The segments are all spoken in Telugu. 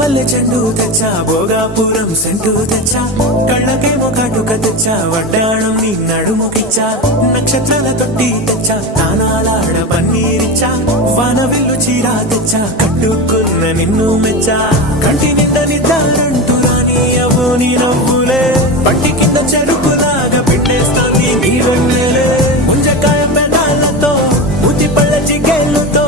మల్లె చెండు తెచ్చా భోగాపురం సెంటు తెచ్చా కళ్ళకేమో కాటుక తెచ్చా వడ్డాణం నీ నడుముకిచ్చా నక్షత్రాల తొట్టి తెచ్చా తానాలాడ పన్నీరిచ్చా వానవిల్లు చీరా తెచ్చా కట్టుకున్న నిన్ను మెచ్చా కంటి నింద నిద్దారంటూ రాని అవ్వు నీ నవ్వులే పట్టి కింద చెరుకులాగా పిండేస్తాంది నీ వెన్నెలే ముంజకాయ పెదాలతో ముతి పళ్ళ చికేళ్లతో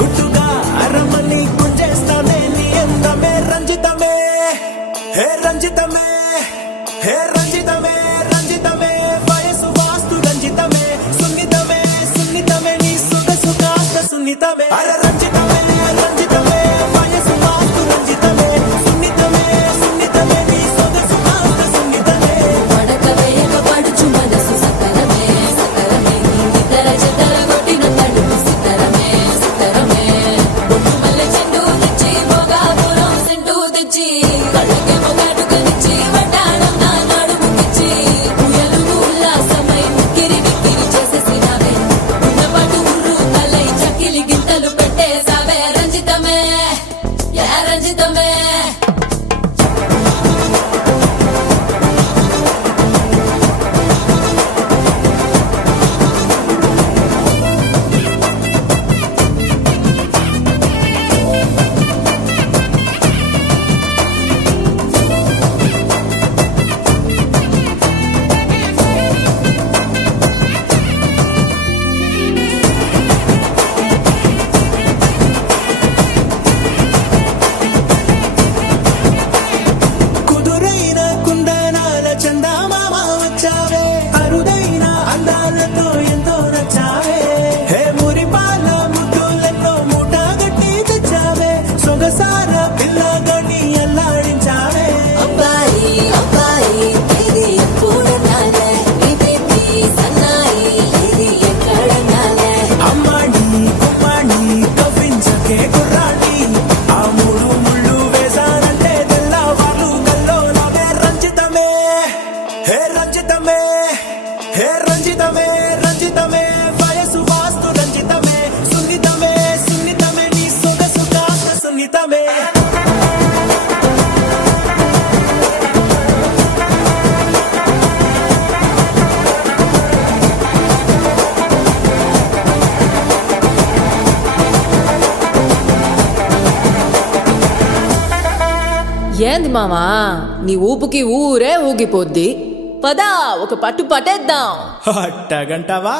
గుట్టుగా అరమని గుంజేస్తానే నీ అందమే రంజితమే హే రంజితమే హే రంజితమే రంజితమే వయసు వాస్తు రంజితమే సున్నితమే సున్నితమే నీ సొగసు కాస్త సున్నితమే అర రంజితమే రంజితమే వయసు వాస్తు రంజితమే సున్నితమే సున్నితమే నీ సొగసు కాస్త సున్నితమే పడకవేయక పడుచు మనసు సకలమే సకలమే నిద్ర చెదర కొట్టిన తడుపు సితరమే సితరమే బొట్టు మల్లె చెండు తెచ్చి భోగాపురం సెంటు తెచ్చి కళ్ళకేమో కాటుకనిచ్చి వడ్డాణం నా నడుముకిచ్చి ఉయ్యాలుగు ఉల్లాసమై ఉక్కిరి బిక్కిరి చేసేసినావే ఉన్నపాటు ఉర్రు తలై చక్కిలి గింతలు పెట్టేసావే రంజితమే యా రంజితమే కుదురైన కుందనాల చందమామ వచ్చావే అరుదైన అందాలతో ఎంతో నచ్చావే హే మురిపాల ముద్దులతో మూట గట్టి తెచ్చావే సొగసార పిల్లగని అల్లాడించావే అబ్బాయి అబ్బాయి ఇది ఎప్పుడన్నాలే ఇది సన్నాయి ఇది ఎక్కడన్నాలే అమ్మాడి కుమ్మాడి కవ్వించకే కుర్రాడి ఆ మూడు ముళ్ళు వేసానంటే తెల్లవాళ్ళు కల్లోలమే రంజితమే హే రంజితమే హే రంజితమే రంజితమే వయసు వాస్తు రంజితమే సున్నితమే సున్నితమే నీ సొగసు కాస్త సున్నితమే ఏంది మామా నీ ఊపుకి ఊరే ఊగిపోద్ది పదా ఒక పట్టు పట్టేద్దాం అట్టగంటావా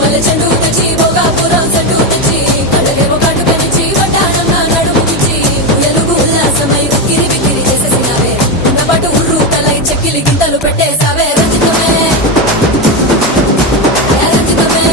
మల్లె చెండు తెచ్చి భోగాపురం సెంటు తెచ్చి కళ్ళకేమో కాటుకనిచ్చి వడ్డాణం నా నడుముకిచ్చి ఉయ్యాలుగు ఉల్లాసమై ఉక్కిరి బిక్కిరి చేసేసినావే ఉన్నపాటు ఉర్రు తలై చక్కిలి గింతలు పెట్టేసావే రంజితమే యా రంజితమే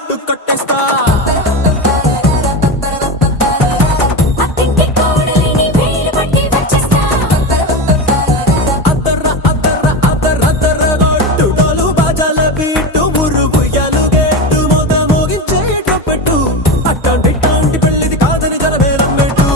బుట్టు కట్టేస్తా అత్తింటి కోడలిని వేలు పట్టి వచ్చేస్తా అద్దర్ర అద్దర్ర అద్దర్ర అద్దర్ర గొట్టు డోలు బాజాల బీటు మురుగుయ్యాలు గేటు మోత మోగించేట పెట్టు అట్టాంటి ఇట్టాంటి పెళ్ళిది కాదని జనమేరం పెట్టు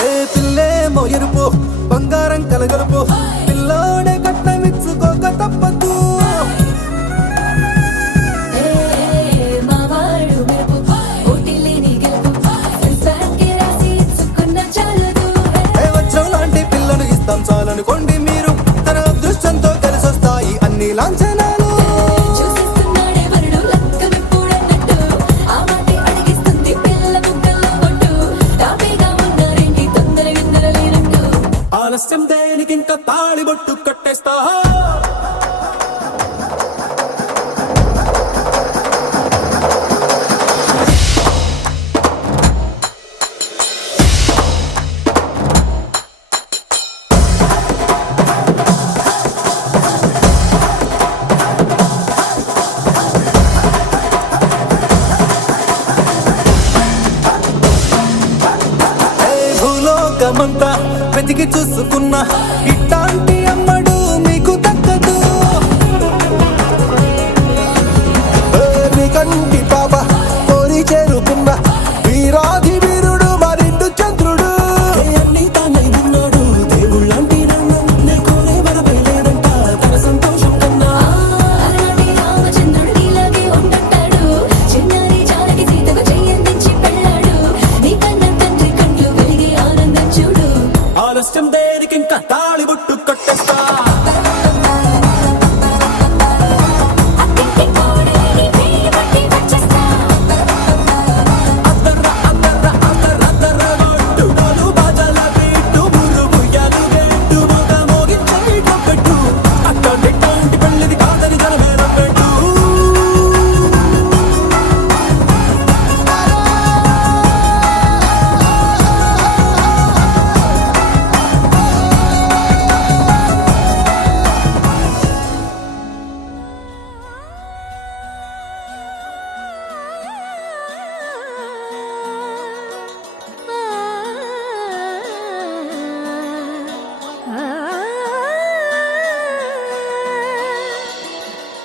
ఏ పిల్లేమో ఎరుపు బంగారం కలగలుపు పిల్లోడే కట్టమిచ్చుకోక తప్పదు మావాడు మెరుపు ఓటిల్లేని గెలుపు సంసారంకే రాసి ఇచ్చుకున్న చాలదు ఏ వజ్రం లాంటి పిల్లను ఇస్తాం చాలనుకోండి మీరు తన అదృష్టంతో కలిసొస్తాయి అన్ని లాంఛనాలు చూసిస్తున్నాడే వరుడు లక్కమిప్పుడన్నట్టు ఆ మాటే అడిగిస్తుంది పిల్ల బుగ్గల్లో కొట్టు తాపీగా ఉన్నారేంటి తొందర విందర లేనట్టు ఆలస్యం దేనికి ఇంకా తాళి బొట్టు కట్టేస్తా ఏ భూలోకమంతా వెతికి చూసుకున్నా ఇట్టాంటి అమ్మడు మీకు దక్కదు ఏ నీ కంటి పాప కోరి చేరుకున్న వీరాధి వీరుడు మరిండు చంద్రుడు అన్ని తానై ఉన్నాడు దేవుళ్ళంటి నన్ను నే కోరే వరమే లేదంట తన సంతోషం కన్నా అలాంటి రామచంద్రుడు నీలాగే ఉండంటాడు చిన్నారి జానకి సీతకు చెయ్యందించి పెళ్ళాడు నీ కన్న తండ్రి కండ్లు వెలిగి ఆనందం చూడు ఆలస్యం దేనికి ఇంకా తాళి బొట్టు కట్టేస్తా అత్తింటి కోడలిని వేలు పట్టి వచ్చేస్తా అద్దర్ర అద్దర్ర అద్దర్ర అద్దర్ర గొట్టు డోలు బాజాల బీటు మురుగుయ్యాలు గేటు మోత మోగించేట పెట్టు అట్టాంటి ఇట్టాంటి పెళ్ళిది కాదని జనమేరం పెట్టు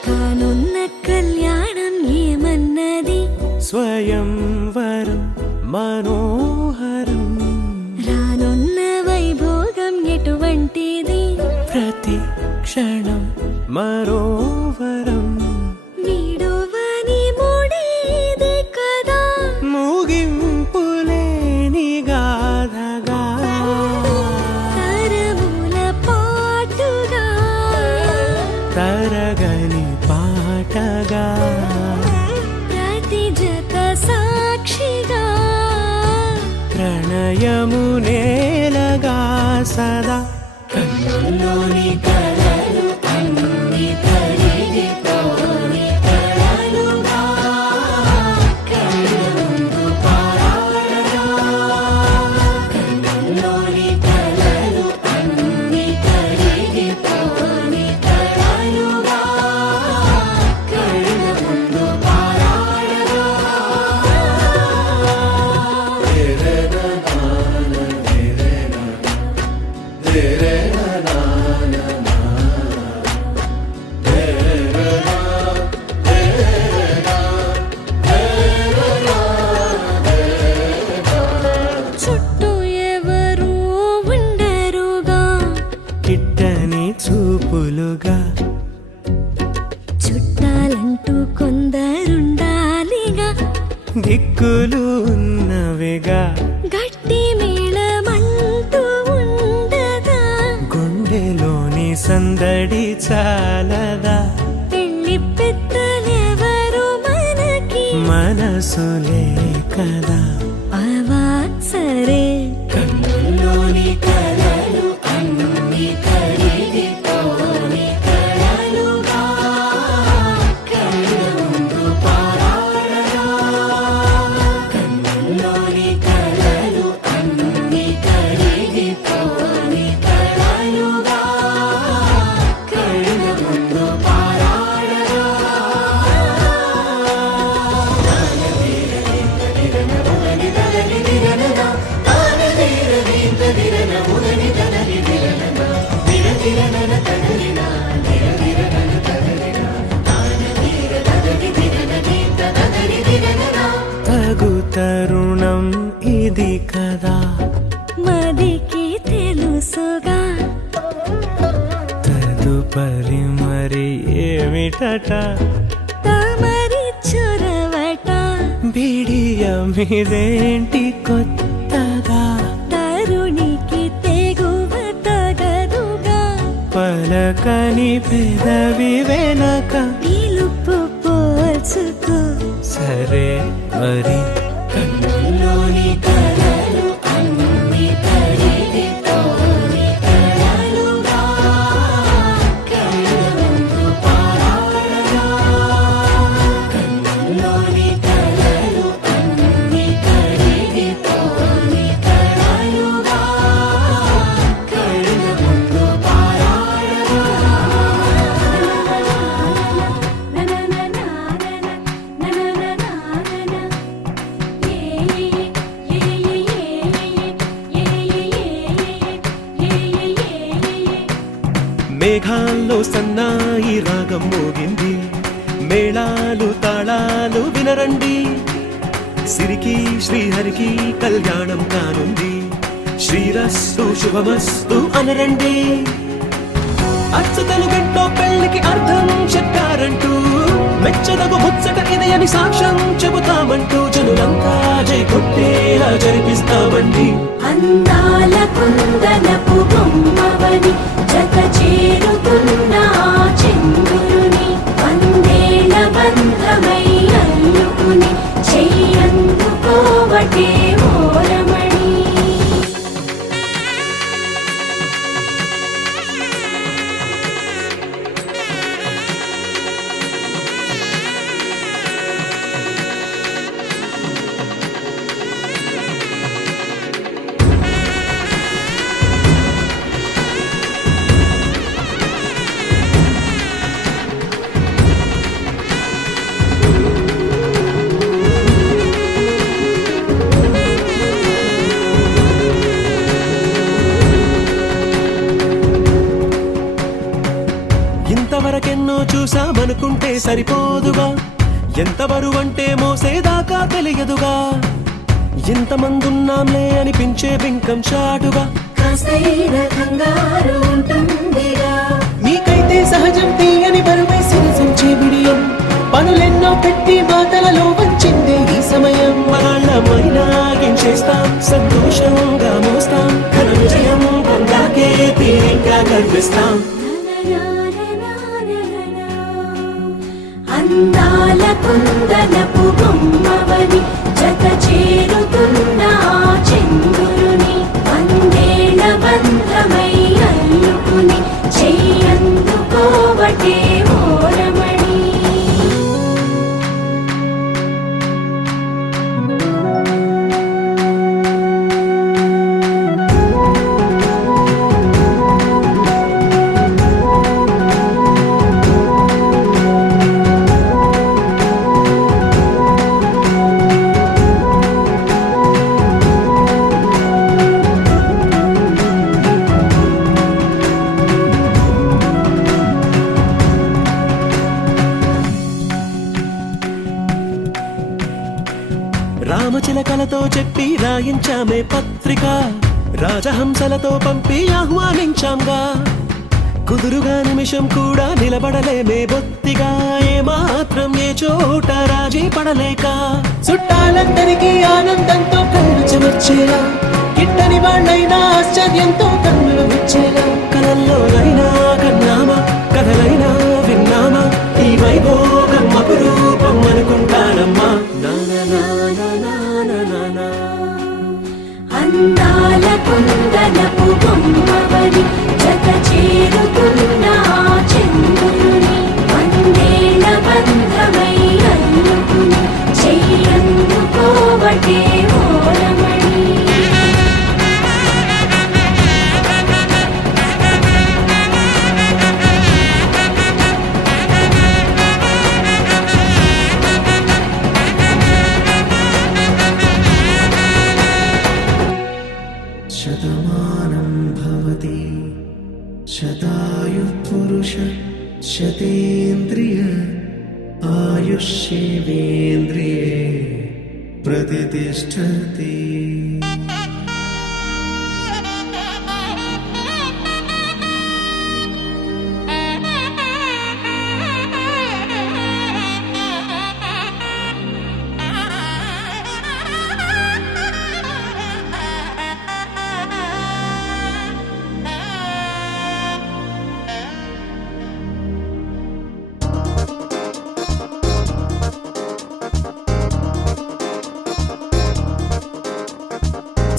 కానున్న కళ్యాణం ఏమన్నది స్వయంవరం మనోహరం రానున్న వైభోగం ఎటువంటిది ప్రతి క్షణం మరోవరం వీడువని మూడేది కదా ముగింపులేని గాథగా తరముల పాటుగా తరగని పాటగా ప్రతి జత సాక్షిగా ప్రణయము నేలగా సదా కన్నుల్లోని కలలు అన్ని కరిగిపోని కలలుగా కళ్ళ ముందు పారాడగా కన్నుల్లోని కలలు అన్ని కరిగిపోని కలలుగా కళ్ళ ముందు పారాడగా చుట్టూ ఎవరు ఉండరుగా కిట్టని చూపులుగా చుట్టాలంటూ కొందరుండాలిగా దిక్కులు ఉన్నవిగా గట్టి మేళమంటూ ఉండగా గుండెలోని సందడి చాలదా మనసులే కదా అవా సరే కన్నుల్లోని కలలు అన్ని కరిగిపోని కలలుగా కళ్ళ ముందు పారాడగా కన్నుల్లోని కలలు అన్ని కరిగిపోని కలలుగా కళ్ళ ముందు పారాడగా తగు తరుణం ఇది కదా మదికి తెలుసుగా తదుపరి మరి ఏమిటట తమరి చొరవట బిడియమిదేంటి కొత్తగా తరుణికి తెగువ తగదుగా పలకని పెదవి వెనక పిలుపు పోల్చుకో సరే మరి కన్నుల్లోని కలలు అన్ని కరిగిపోని కలలుగా కళ్ళ ముందు పారాడగా కన్నుల్లోని కలలు అన్ని కరిగిపోని కలలుగా కళ్ళ ముందు పారాడగా మేఘాల్లో సన్నాయి రాగం మోగింది మేళాలు తాళాలు వినరండి సిరికి శ్రీహరికి కళ్యాణం కానుంది శ్రీరస్తు శుభమస్తు అనరండి అచ్చతలు గంటో పెళ్లికి అర్థం చెప్పారంటూ మెచ్చదగు ముచ్చట ఇది అని సాక్ష్యం చెబుతామంటూ జనులంతా జై కొట్టేలా జరిపిస్తామండి అందాల కుందనపు బొమ్మవని జత చేరుతున్న ఆ చంద్రుని వందేల బంధమై అల్లుకుని చెయ్యందుకోవటే ఓరమణి ఇంతవరకెన్నో చూసామనుకుంటే సరిపోదుగా ఎంత బరువంటే మోసేదాకా తెలియదుగా ఇంతమందున్నాంలే అనిపించే బింకం చాటుగా కాస్తైన కంగారు ఉంటుందిగా మీకైతే సహజం తీయని బరువై సిరసించే బిడియం పనులెన్నో పెట్టి మాటలలో వంచిందే ఈ సమయం మనాళ్ళమైనా గించేస్తాం సంతోషంగా మోస్తాం ఘన విజయం పొందాకే తీరిగ్గా కనిపిస్తాం అందాల కుందనపు బొమ్మవని జత చేరుతున్న ఆ చంద్రుని వందేల బంధమై అల్లుకుని చెయ్యందుకోవటే ఓరమణి రామచిలకలతో చెప్పి రాయించామే పత్రిక రాజహంసలతో పంపి ఆహ్వానించాంగా కుదురుగా నిమిషం కూడా నిలబడలేమే బొత్తిగా ఏమాత్రం ఏ చోట రాజీ పడలేక చుట్టాలందరికీ ఆనందంతో కళ్ళు చెమర్చేలా గిట్టని వాళ్ళైనా ఆశ్చర్యంతో కన్నులు విచ్చేలా కలల్లోనైనా కన్నామా కథలైనా విన్నామా ఈ వైభోగం అపురూపం అనుకుంటానమ్మా నా जीवेन्द्रिये प्रतिष्ठति।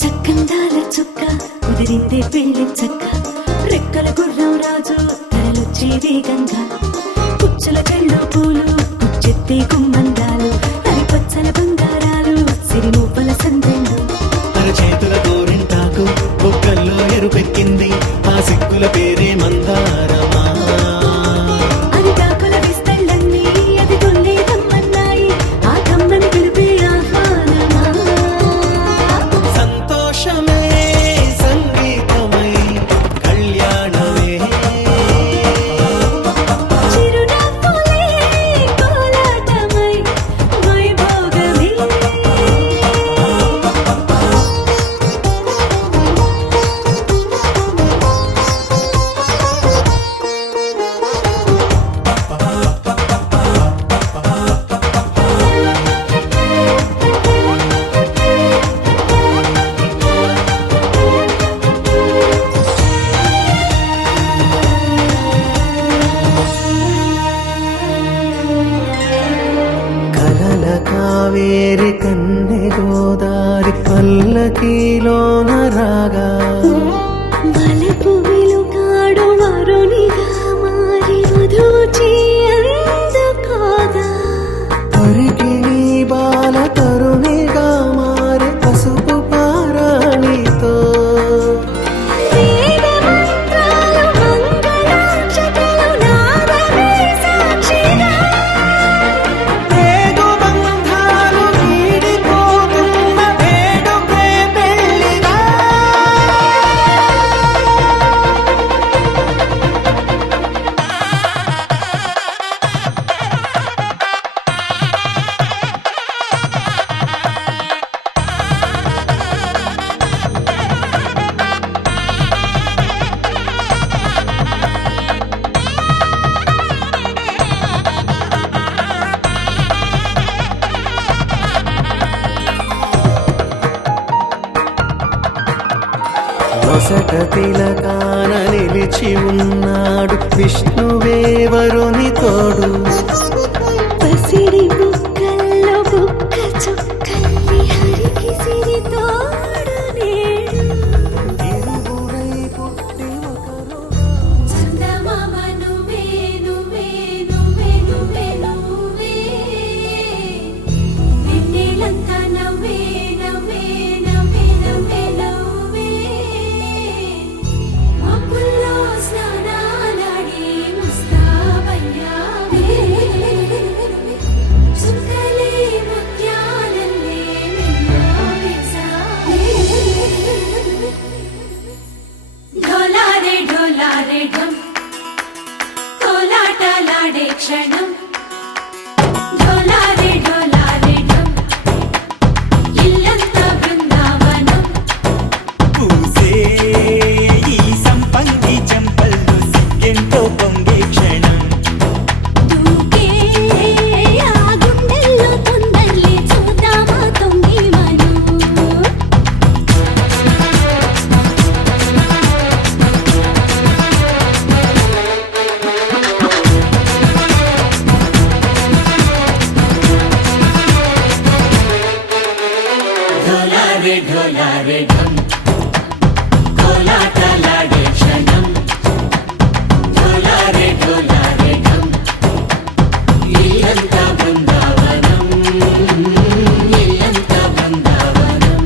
చక్కందాల చుక్క కుదిరిందే పెళ్లి చక్క రెక్కల గుర్రం రాజు తరలొచ్చే వేగంగా కుచ్చుల చెళ్ళు పూలు కుచ్చెత్తే కుమ్మందాలు హరిపచ్చల బంగారాలు సిరిమూపల సందెళ్ళు అరచేతుల గోరింటాకు బొక్కల్లో ఎరుపెక్కింది ఆ సిక్కుల పేరే మందారమా. అరిటాకుల విస్తళ్ళన్నీ అది కొన్నే కమ్మన్నాయి ఆ కమ్మని పిలిపే ఆహ్వానమా సంతోషమే సంగీతమై కళ్యాణమే చిరునవ్వులే కోలాటమై వైభోగమే కలల కావేరి కన్నె గోదారి పల్లకీలోన రాగా వలపు వెలుగాడు వరునిగా మారి వధూచి అందుకోగా పరికిణి బాల తరుణిగా మారి పసుపు పారాణితో వేద మంత్రాలు మంగళాక్షతలు నాదమే సాక్షిగా పేగు బంధాలు వీడిపోతున్న వేడుకే పెళ్లిగా. నొసట తిలకాన నిలిచి ఉన్నాడు విష్ణువే వరుని తోడు. పసిడి బుక్కల్లో బుక్క చుక్కల్ని హరికి సిరి తోడు నేడు ఇరువురై పుట్టి ఒకరు చందమామ నువ్వే నువ్వే నువ్వే నువ్వే నువ్వే వెన్నెలంతా నవ్వే నవ్వే నవ్వే నవ్వే నవ్వే మబ్బుల్లో స్నానాలాడి ముస్తాబయ్యావే చుక్కలే ముత్యాలల్లే వెన్నోవేశావే ढोलारे ढोलारे ढम కోలాటలాడే క్షణం ढोलारे ढोलारे ढम ఇల్లంతా బృందావనం పూసే ఈ సంపంగి చెంపల్లో సిగ్గెంతో పొంగే క్షణం దూకే ఆ గుండెల్లో తొందల్లి చూద్దామా తొంగి మనం ढोलारे ढोलारे ढम కోలాటలాడే క్షణం ढोलारे ढोलारे ढम ఇల్లంతా బృందావనం ఇల్లంతా బృందావనం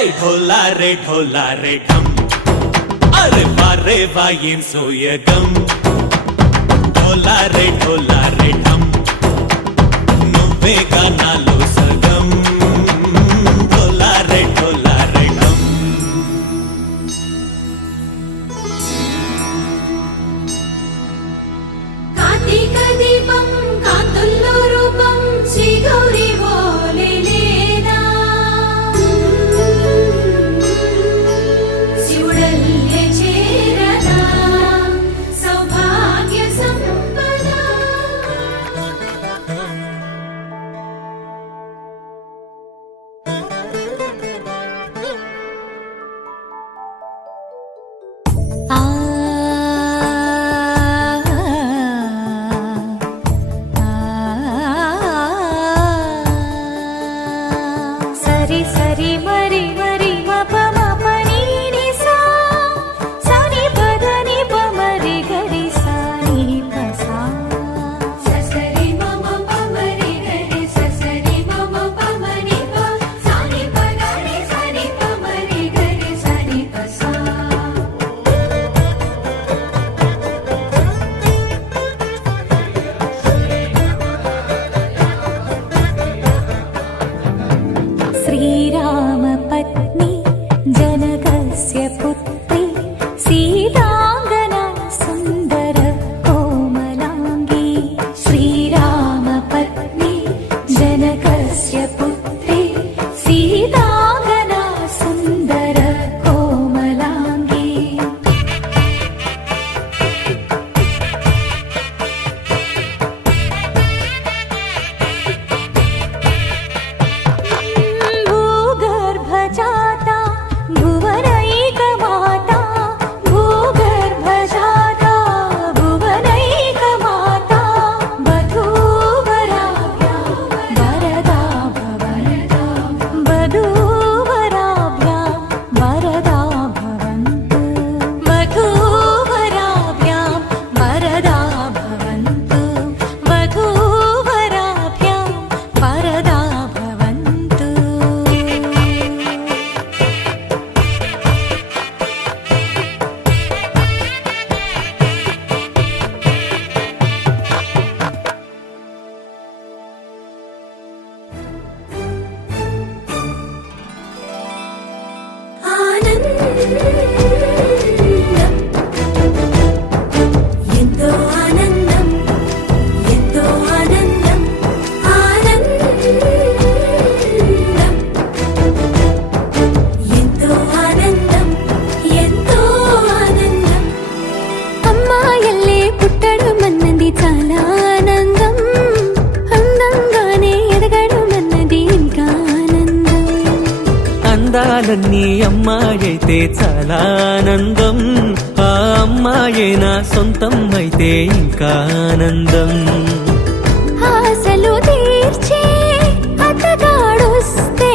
ढोला रे ढम अरे वारे वायें सोयगम ढोला रे ढम నువ్వే గానాలో సగం ढोला रे ढम కార్తీక దీపం కాంతుల్లో రూపం శ్రీ గౌరీ ఓలేనా శివుడల్లే చేరదా సౌభాగ్య సంపద సరి సరి మరి మరి మప మప నీ ని సా సని పద ని ప మరి గరి సా ని ప సా ససరి మమ పమరి గరి ససరి మమ పమరి ప సాని పగరి సని పమరి గరి సని పసా శ్రీరామ పత్ని జనకస్య పుత్రి సీతాంగనా సుందర కోమలాంగి శ్రీరామ పత్ని జనకస్య పుత్రి సీతాంగనా సుందర కోమలాంగి భూగర్భజాత భువనైకమాత భూగర్భజాత భువనైకమాత వధూవరాభ్యాం వరదా భవంతు వధూవరాభ్యాం వరదా భవంతు వధూవరాభ్యాం వరదా భవంతు వధూవరాభ్యాం వరదా భవంతు ఎంతో ఆనందం ఎంతో ఆనందం ఆనందం ఎంతో ఆనందం ఎంతో ఆనందం అమ్మాయల్లే పుట్టడం అన్నది చాలా ఆనందం అందంగానే ఎదగడం అన్నది ఇంకా ఆనందం అందాలన్నీ అమ్మాయైతే చాలా ఆనందం ఆ అమ్మాయే నా సొంతం అయితే ఇంకా ఆనందం ఆశలు తీర్చే అతగాడొస్తే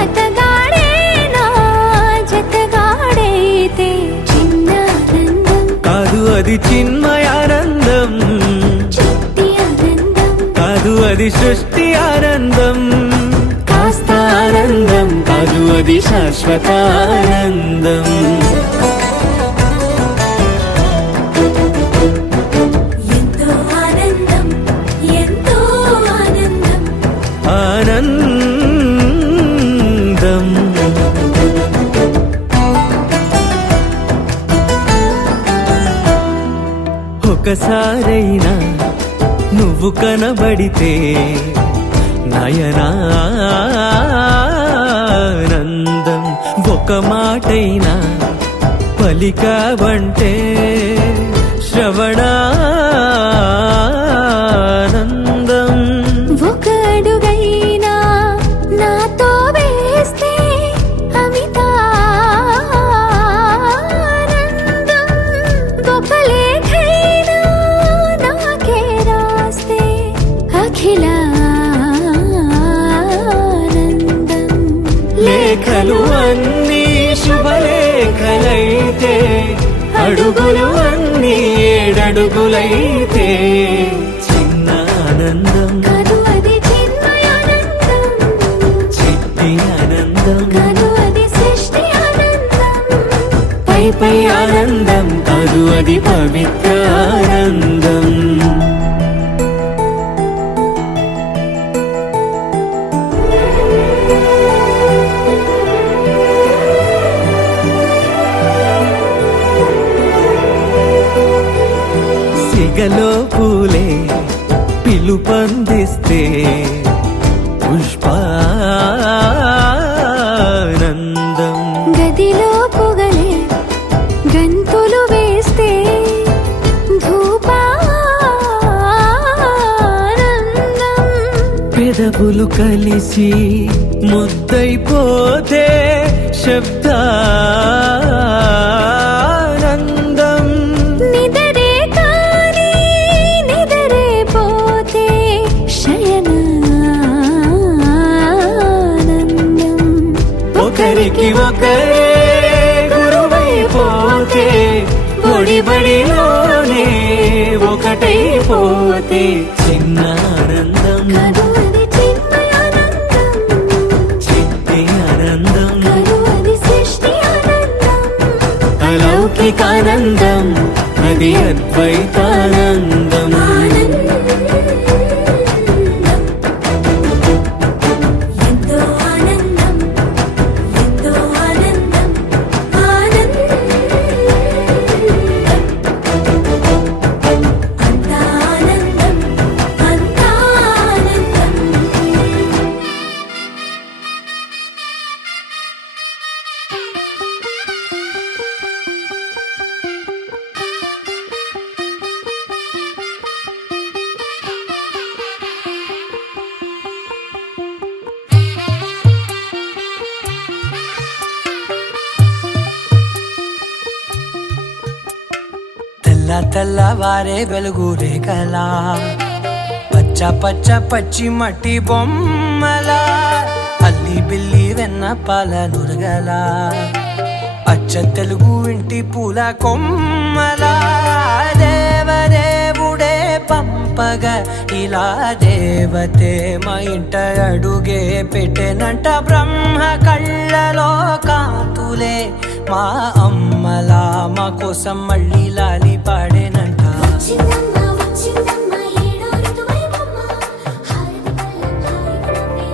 అతగాడే నా జతగాడైతే చిన్న ఆనందం కాదు అది చిన్మయానందం చిట్టి ఆనందం కాదు అది సృష్టి ఆనందం కాస్త ఆనందం కాదు అది శాశ్వత ఆనందం ఎంతో ఆనందం ఎంతో ఆనందం ఆనందం ఒకసారైనా నువ్వు కనబడితే నయనానందం ఒక మాటైనా పలికావంటే శ్రవణానందం ఒక అడుగైనా నాతో వేస్తే అమితానందం ఒక లేఖైనా నాకే రాస్తే అఖిలానందం లేఖలు అన్నీ శుభలేఖలైతే అడుగులు అన్నీ ఏడడుగులైతే చిన్న ఆనందం కాదు అది చిన్మయానందం చిట్టి ఆనందం కాదు అది నీపై ఆనందం కాదు అది పవిత్ర ఆనందం సిగలో పూలే పిలుపందిస్తే పుష్పానందం గదిలో పొగలే గంతులు వేస్తే ధూపానందం పెదవులు కలిసి ముద్దైపోతే శబ్దానందం నిదరే కాని నిదరే పోతే శయనానందం ఒకరికి ఒకరే గురువైపోతే బడిలోనే ఒకటైపోతే చిన్న ఆనందం కరువది చిన్మయానందం చిట్టి ఆనందం కరువది సృష్టి ఆనందం అలౌకికానందం అది అద్వైతానందం ఎంతో ఆనందం ఎంతో ఆనందం ఆనందం అంతా ఆనందం అంతా ఆనందం తెల్ల తెల్లవారే వెలుగు రేఖలా పచ్చ పచ్చ పచ్చి మట్టి బొమ్మలా అల్లి బిల్లి వెన్న పాల నురగలా అచ్చ తెలుగు ఇంటి పూల కొమ్మలా దేవదేవుడే పంపగా ఇలా దేవతే మా ఇంట అడుగే పెట్టెనంట బ్రహ్మ కళ్ళలో కాంతులే మా అమ్మలా మా కోసం మళ్ళీ లాలి పాడేనంట వచ్చిందమ్మ వచ్చిందమ్మ ఏడో ఋతువైవమ్మ హారతి పళ్ళం హాయిగా నవ్వే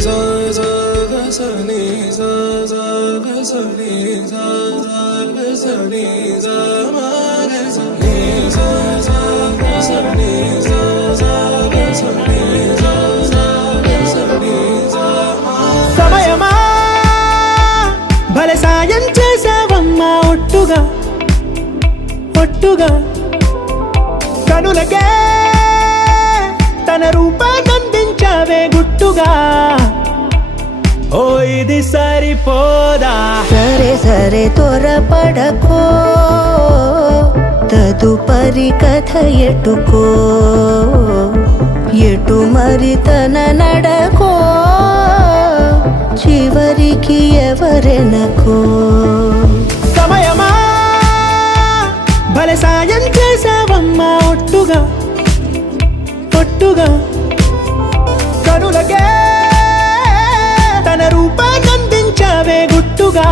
sa sa ga sa ni sa sa ga sa ni sa sa ga sa ni sa ma ga sa ni sa sa ga sa ni sa sa ga sa ni sa sa ga sa ni sa ma. సమయమా భలే సాయం చేసావమ్మా ఒట్టుగా ఒట్టుగా కనులకే తన రూపాన్నందించావే గుట్టుగా ఓ ఇది సరిపోదా సరే సరే త్వరపడకో తదుపరి కథ ఎటుకో ఎటు మరి తన నడకో చివరికి ఎవరెనకో సమయమా భలే సాయం చేసావమ్మా ఒట్టుగా ఒట్టుగా కనులకే తన రూపాన్నందించావే గుట్టుగా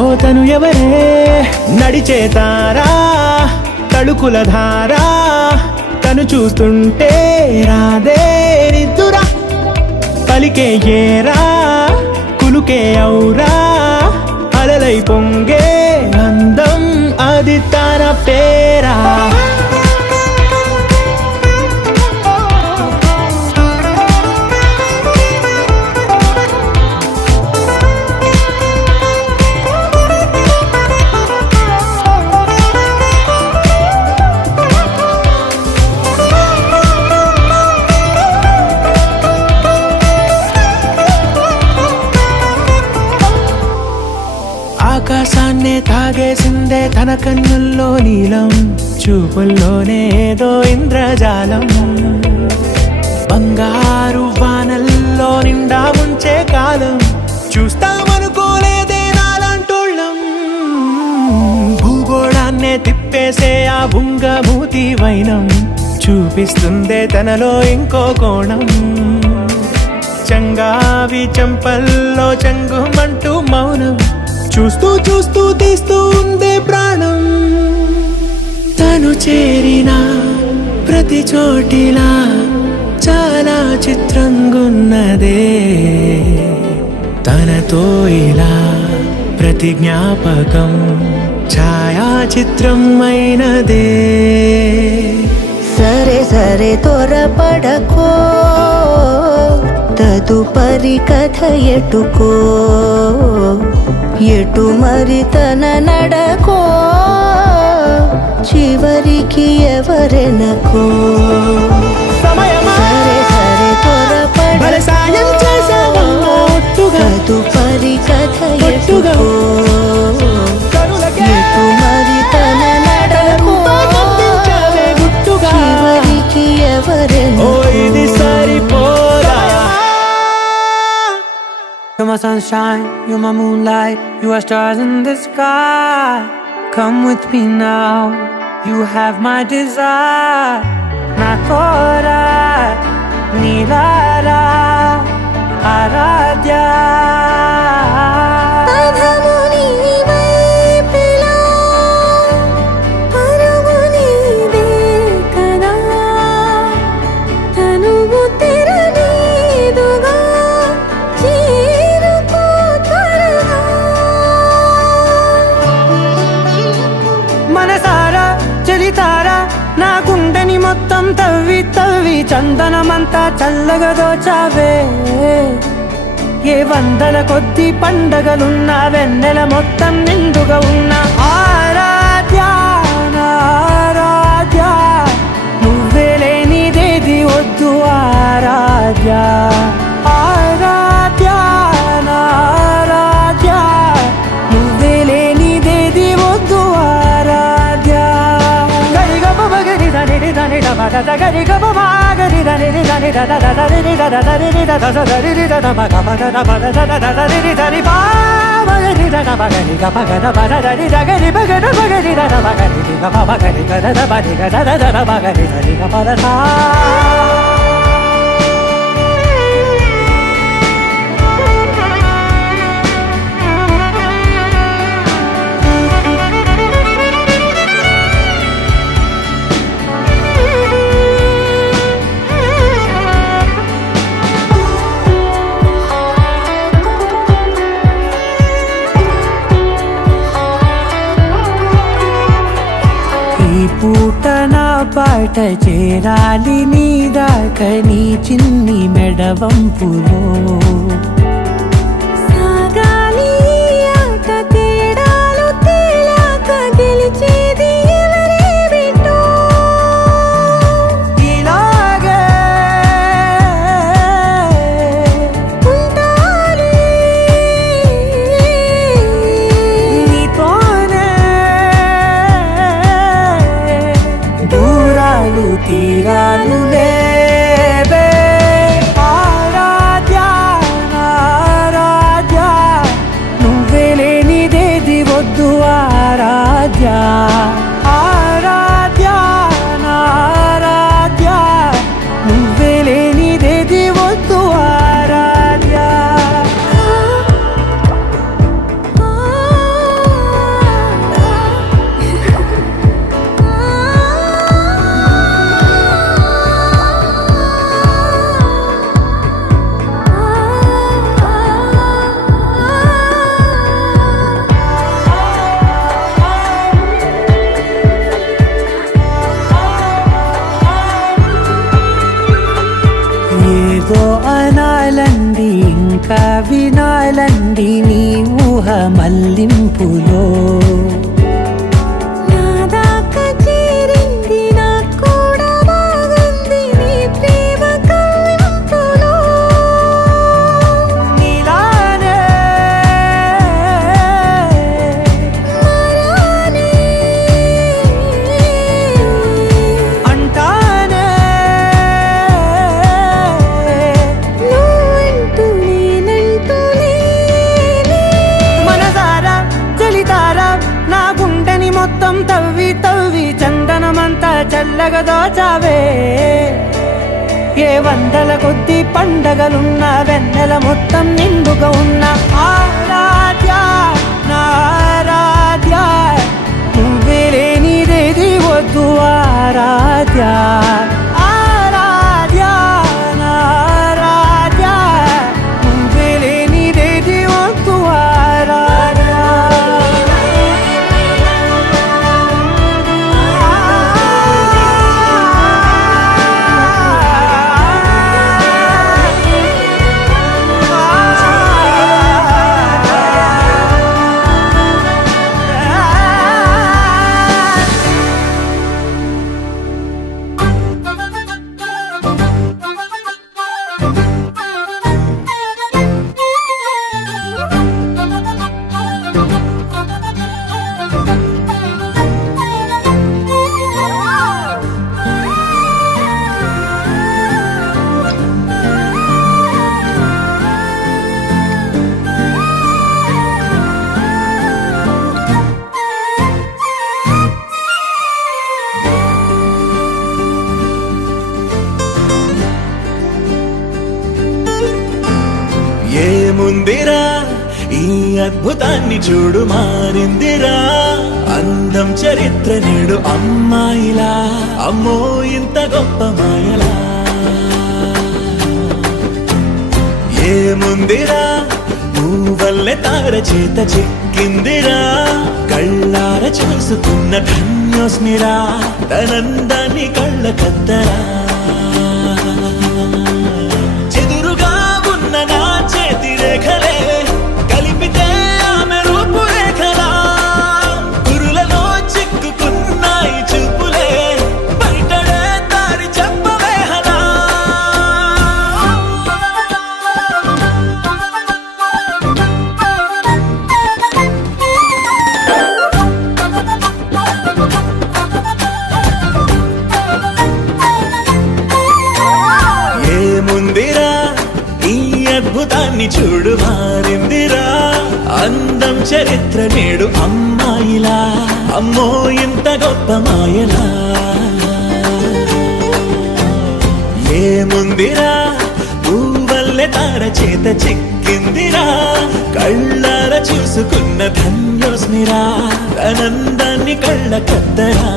ఓ తను ఎవరే నడిచే తారా తళుకుల ధారా తను చూస్తుంటే రాదే నిద్దురా పలికే ఏరా కులుకే ఔరా అలలై పొంగే అందం అది తన పేరా ఆకాశాన్నే తాగేసిందే తన కన్నుల్లో నీలం చూపుల్లోనే ఏదో ఇంద్రజాలం బంగారు వానల్లో నిండా ఉంచే కాలం చూస్తామనుకోలేదే నాలాంటోళ్ళం భూగోళాన్నే తిప్పేసే ఆ బుంగమూతి వైనం చూపిస్తుందే తనలో ఇంకో కోణం చంగావి చంపల్లో చంగుమంటూ మౌనం చూస్తూ చూస్తూ తీస్తూ ఉందే ప్రాణం తను చేరిన ప్రతి చోటిలా చాలా చిత్రంగున్నదే తనతో ఇలా ప్రతి జ్ఞాపకం ఛాయాచిత్రం అయినదే సరే సరే త్వరపడకో తదుపరి కథ ఎటుకో ఎటు మరి తన నడకో చివరికి ఎవరెనకో సమయమా సరే సరే భలే సాయం చేసావమ్మా ఒట్టుగా తదుపరి కథ ఒట్టుగా ఎటుకో కనులకే ఎటు మరి తన నడకో రూపాన్నందించావే గుట్టుగా చివరికి ఓ ఎవరెనకో ఇది సరిపోదా You're my sunshine, you're my moonlight, you are stars in the sky. Come with me now, you have my desire. Na tora, nilara, aradya. మనసారా చలితారా నా గుండెని మొత్తం తవ్వి తవ్వి చందనమంతా చల్లగా దోచావే ఏ వందల కొద్ది పండగలున్నా వెన్నెల మొత్తం నిండుగా ఉన్న ఆరాధ్య నా ఆరాధ్య నువ్వే లేనిదేది వద్దు ఆరాధ్య ఆరాధ్య నా ఆరాధ్య నువ్వే లేనిదేది వద్దు ఆరాధ్య గరిగ బగరి దని దని దమగ గరిగ బగరి దని దని దదని దదని దదని దమగ బగ దదని దని బాగరి దన బగరి గ బగ దదని దగరి బగ బగరి దన బగరి గ బగరి గ దన బగరి గ దన బగరి దని గ బగ సా పాట చేరాలి నీ దాకా నీ చిన్ని మెడవంపులో సాగాలి ఆట తేడాలు తేలాక గెలిచేది ఎవరే బిడ్డో ఇలాగే ఉంటాలి నీతోనే దూరాలు తీరాలు లేవే ఆరాధ్య ఆరాధ్య నువ్వే లేనిదేది వద్దు ఆరాధ్య ఆరాధ్య ఆరాధ్య నువ్వే లేనిదేది వద్దు ఆరాధ్య ఏదో అనాలండి ఇంకా వినాలండి నీ ఊహ మల్లింపులో నా దాకా చేరింది నాకు కూడా బాగుంది నీ ప్రేమ కవ్వింపులో నీలానే మరానే అంటానే నువ్వంటూ నేనంటూ లేనే మనసారా చలితారా నా గుండెని మొత్తం తవ్వి తవ్వి చందనమంతా చల్లగా దోచావే ఏ వందల కొద్ది పండగలున్న వెన్నెల మొత్తం నిండుగా ఉన్న ఆరాధ్య నా ఆరాధ్య నువ్వే లేనిదేది వద్దు ఆరాధ్య ఆరాధ్య నా ఆరాధ్య నువ్వే లేనిదేది వద్దు ఆరాధ్య ఏముందిరా ఈ అద్భుతాన్ని చూడు మారిందిరా అందం చరిత్ర నేడు అమ్మాయిలా అమ్మో ఇంత గొప్ప మాయలా ఏముందిరా నువ్వల్లే తార చేత చిక్కిందిరా కళ్ళార చూసుకున్న ధన్యోస్మిరా తనందాన్ని కళ్ళ కద్దరా చెదురుగా ఉన్న నా చేతి రేఖలే కలిపితే ఆమె రూపురేఖలా గురులలో చిక్కుకున్నాయి చూపులే బయటడే దారి చెప్పవేహలా ఏముందిరా ఈ అద్భుతాన్ని చూడు మారిందిరా అందం చరిత్ర నేడు అమ్మాయిలా అమ్మో ఇంత గొప్ప మాయలా ఏముందిరా పువ్వల్లె తార చేత చిక్కిందిరా కళ్ళార చూసుకున్న ధన్యోస్మిరా ఆనందాన్ని కళ్ళ కద్దరా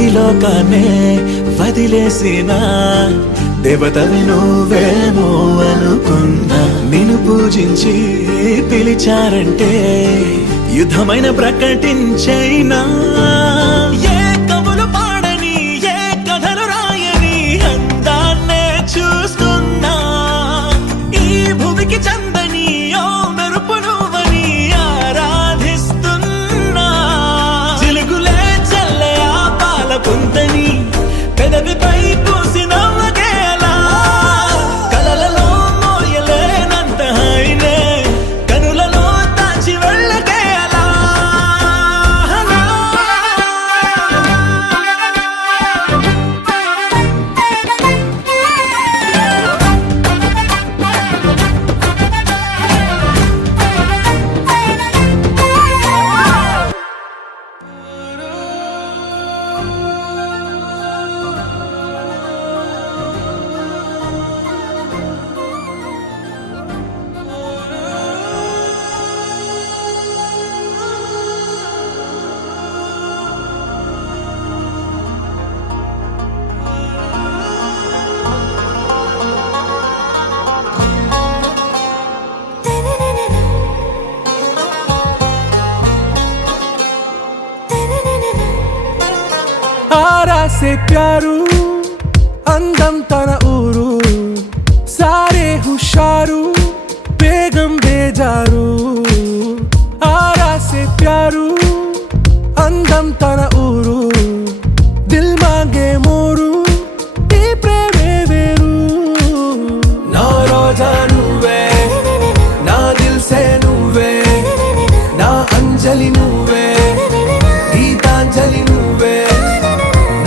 ప్రతి లోకాన్నే వదిలేసిన దేవతవి నువ్వేమో అనుకున్నా నిన్ను పూజించి పిలిచారంటే యుద్ధమైన ప్రకటించైనా ఏ కవులు పాడని ఏ కథలు రాయని అందాన్నే చూస్తున్నా ఈ భూమికి చందని ఓ మెరుపు నువ్వని ఆరాధిస్తున్నా చిలుగులే చల్లే ఆ పాల పుంతని పెదవిపై పూసి నవ్వకేలా కలలలో మోయలేనంత హాయినే కనులలో దాచి వెళ్ళకేలా आरा से प्यारू అందం తన ఊరు సారే హుషారు బేగం బేజారు ఆరా से प्यारू అందం తన ఊరు దిల్ మాంగే మోరు ఈ ప్రేమే వేరు నా రోజా నువ్వే నా దిల్ సే నువ్వే నా అంజలి నువ్వే గీతాంజలి నువ్వే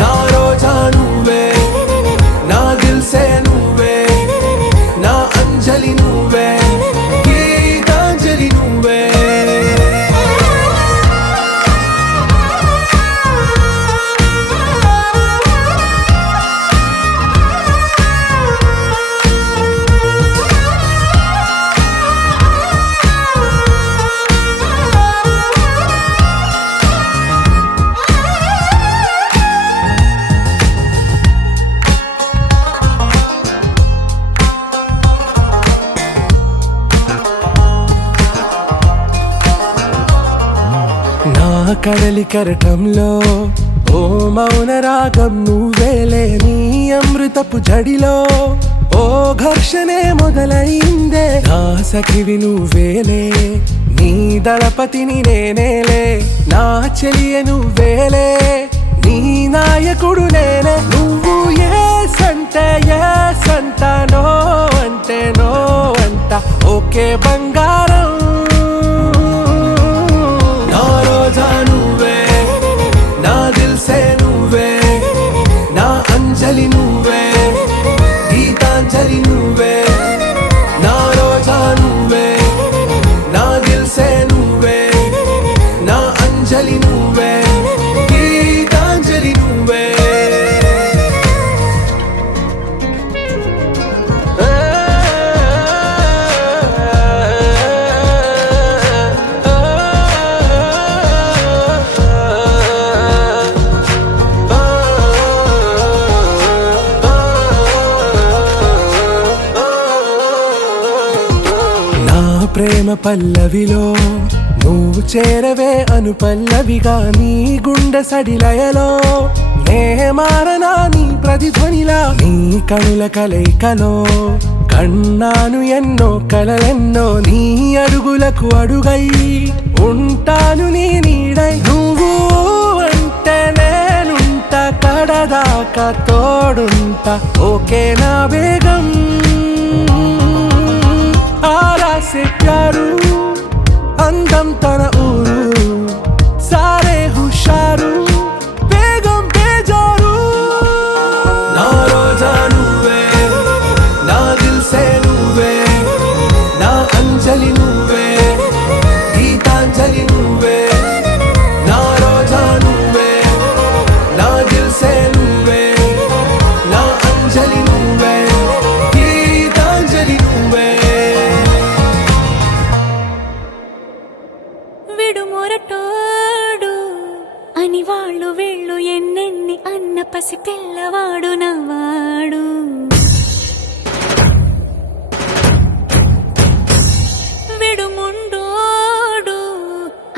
నా రోజా నువ్వే నా దిల్ సే నువ్వే నా అంజలి నువ్వే గీతాంజలి నువ్వే నా కడలి కరటంలో ఓ మౌన రాగం నువ్వేలే నీ అమృతపు జడిలో ఓ ఘర్షణే మొదలైందే నా సఖివి నువ్వేలే నీ దళపతిని నేనేలే నా చెలియ నువ్వేలే నీ నాయకుడు నేనే నువ్వు ఏ సంట నో అంటే నో అంట ఓకే బంగారం నా రోజా నువ్వే నా దిల్ సే నువ్వే నా అంజలి నువ్వే గీతాంజలి నువ్వే నా రోజా నువ్వే నా దిల్ సే నువ్వే నా అంజలి నువ్వే గీతాంజలి నువ్వే నా ప్రేమ పల్లవిలో నువ్వు చేరవే అను పల్లవిగా నీ గుండె సడిలయలో నే మారనా నీ ప్రతిధ్వనిలా నీ కనుల కలయికలో కన్నాను ఎన్నో కలలెన్నో నీ అడుగులకు అడుగై ఉంటాను నీ నీడై నువ్వు అంటే నేనుంట కడదాకా తోడుంట ఓకే నా బేగం ఆరా से प्यारू అందం తన ఊరు సారే హుషారు బేగం బేజారు నా రోజా నువ్వే నా దిల్ సే నువ్వే నా అంజలి నువ్వే గీతాంజలి నువ్వే నా రోజా నువ్వే నా దిల్ సే నువ్వే నా అంజలి నువ్వే గీతాంజలి నువ్వే విడుమొరటోడు లేని అన్న పసి పిల్లవాడు నవ్వాడు. విడుముండోడు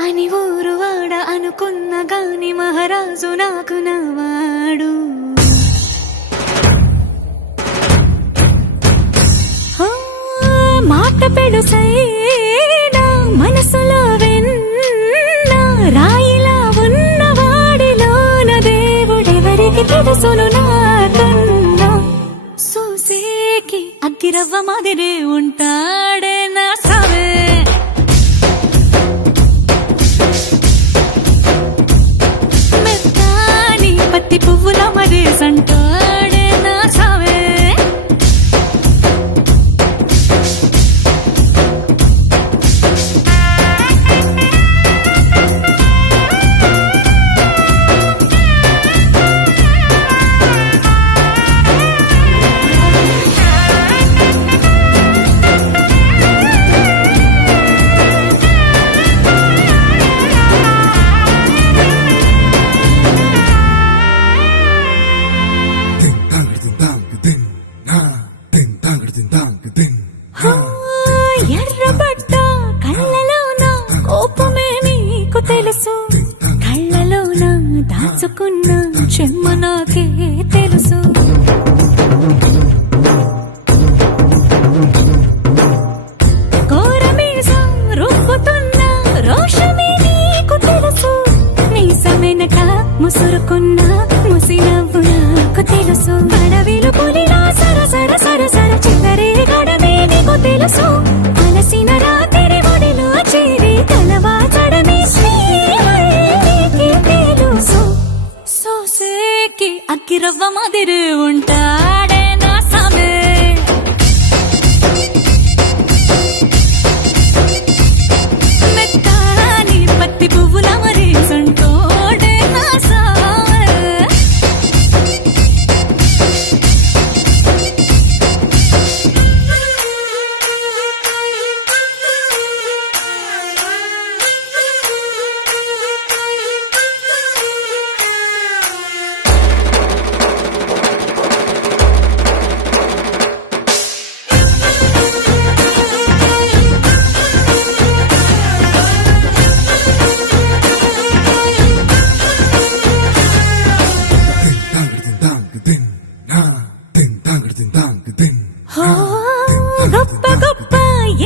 అని ఊరువాడ అనుకున్న గాని మహారాజు నాకు నవ్వాడు. మాట పెడుసైనా మనసులో వెన్న రాయిలా ఉన్నవాడిలోన దేవుడెవరికి తెలుసును నాకన్నా. సూసేకి అగ్గిరవ్వ మాదిరే ఉంటాడే నా సావే. మెత్తాని పత్తి పువ్వుల మరేసంటాడే నా సావే. ఎర్రబడ్డ కళ్ళలోన కోపమే నీకు తెలుసు. కళ్ళలోన దాచుకున్న చెమ్మ నాకే తెలుసు. కోరమీసం రుబ్బుతున్న రోషమే నీకు తెలుసు. మీసమెనక ముసురుకున్న ముసినవ్వు నాకు తెలుసు. అడవిలు పులిలా సరసర సరసర చిల్లరే గడమే నీకు తెలుసు. అలసిన రాత్రి ఒడిలో చేరి కలవాచడమే శ్రీవల్లికి తెలుసు. సోసేకి అగ్గిరవ్వ మాదిరి ఉంటాడే నా సామే. మెత్తాని పత్తి పువ్వుల మరేసంటోడే నా సామే. గొప్ప గొప్ప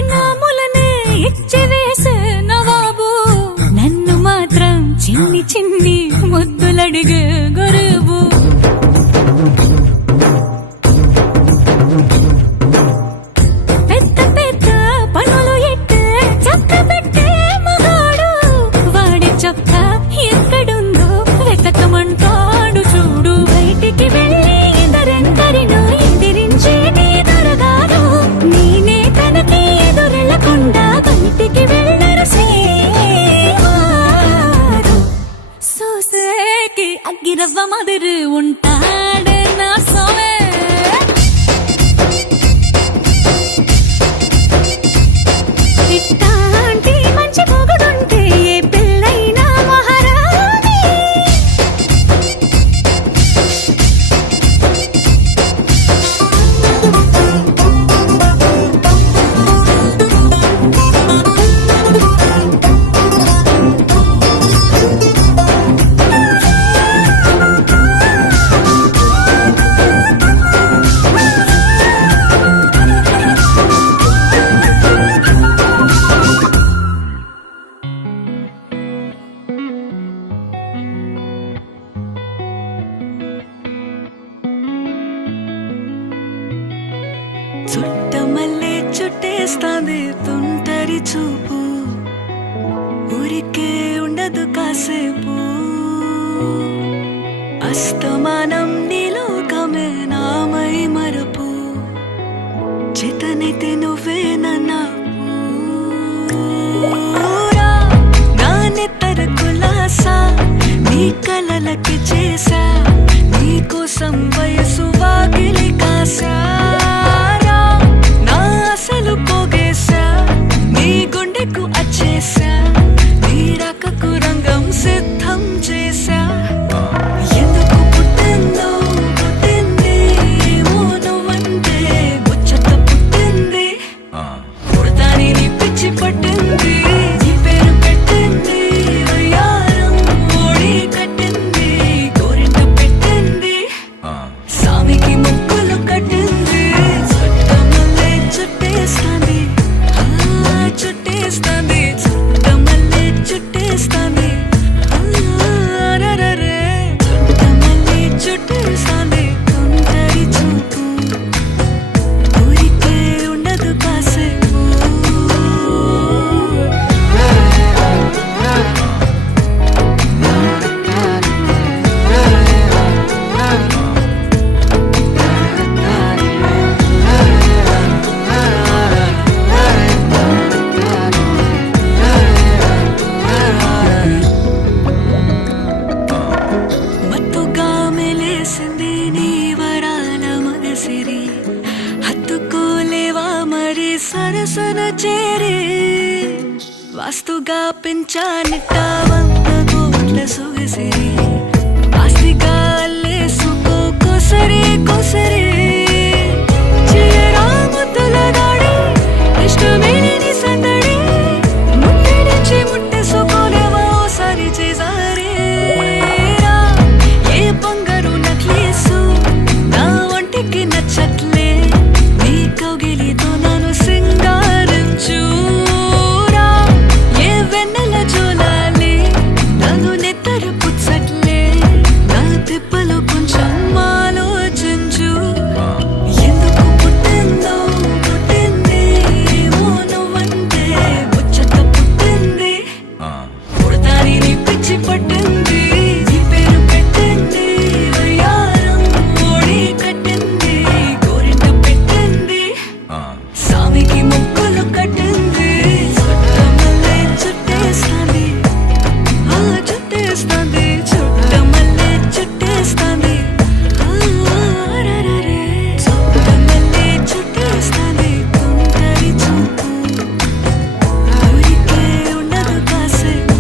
ఇనాములనే ఇచ్చి వేసే నవాబు. నన్ను మాత్రం చిన్ని చిన్ని ముద్దులడిగే గురువు. పెద్ద పెద్ద పనులు ఎట్టే చక్క పెట్టే మగాడు. వాడి చొక్క ఎక్కడుందో వెతకమంటాడు చూడు. బయటికి వెళ్ళి ఇద్దరెందరినో ఎదిరించేది దొరగాడు. నేనే తనకి ఎదురెళ్ళకుండా బయటికి వెళ్ళరు శ్రీవారు. సోసేకి అగ్గిరవ్వ మాదిరి ఉంటాడే నా సోమే. ఇట్టాంటి మంచి పొగడుంటే ఏ పిల్లైనా మహారాణి. చుట్టమల్లే చుట్టేస్తాంది తుంటరి చూపు. ఊరికే ఉండదు కాసేపు. అస్తమానం నీలోకమే నామై మరపు. చేతనైతే నువ్వే నన్నా నా నెత్తర కులాసా. నీ కలలకి చేసా నీ కోసం వయసు వాకిలి కాసా. నా అసలు పోగేసా నీ గుండెకు అచ్చేసా. నీ రాకకు రంగం సిద్ధం చేసా. ఎందుకు చేసింది నీ వరాల మనసిరి హత్తుకోలేవా మరి సరసన చేరి వాస్తుగా పెంచానిట్ట 100 కోట్ల సొగసిరి ఆస్తిగా అల్లేసుకో కొసరి కొసరి చిరరాముతుల దాడి ఇష్టమేని సందడి ముట్టడిచి ముట్టేసుకోలేవా ఓసారి చేసారే ఏ బంగారు నక్లీసు నా ఒంటికి నచ్చట్లే నీ కౌగిలితో నన్ను సింగారించురా ఏ వెన్నెల జోలాలి నన్ను నెత్తరు పుచ్చట్లే నా తిప్పలు కొంచెం ఆలోచించు ఎందుకు పుట్టిందో పుట్టింది ఏమో నువ్వంటే ముచ్చట పుట్టింది పుడతాని నీ పిచ్చి పట్టింది నీ పేరు పెట్టింది వయ్యారం ఓడి కట్టింది గోరింట పెట్టింది సామికి మొక్కులు కట్టింది చుట్టమల్లే చుట్టేస్తాంది చుట్టేస్తాంది చుట్టమల్లే చుట్టేస్తాంది చుట్టమల్లే చుట్టేస్తాంది కుంటరి చూపు ఊరికే ఉండదు కాసేపు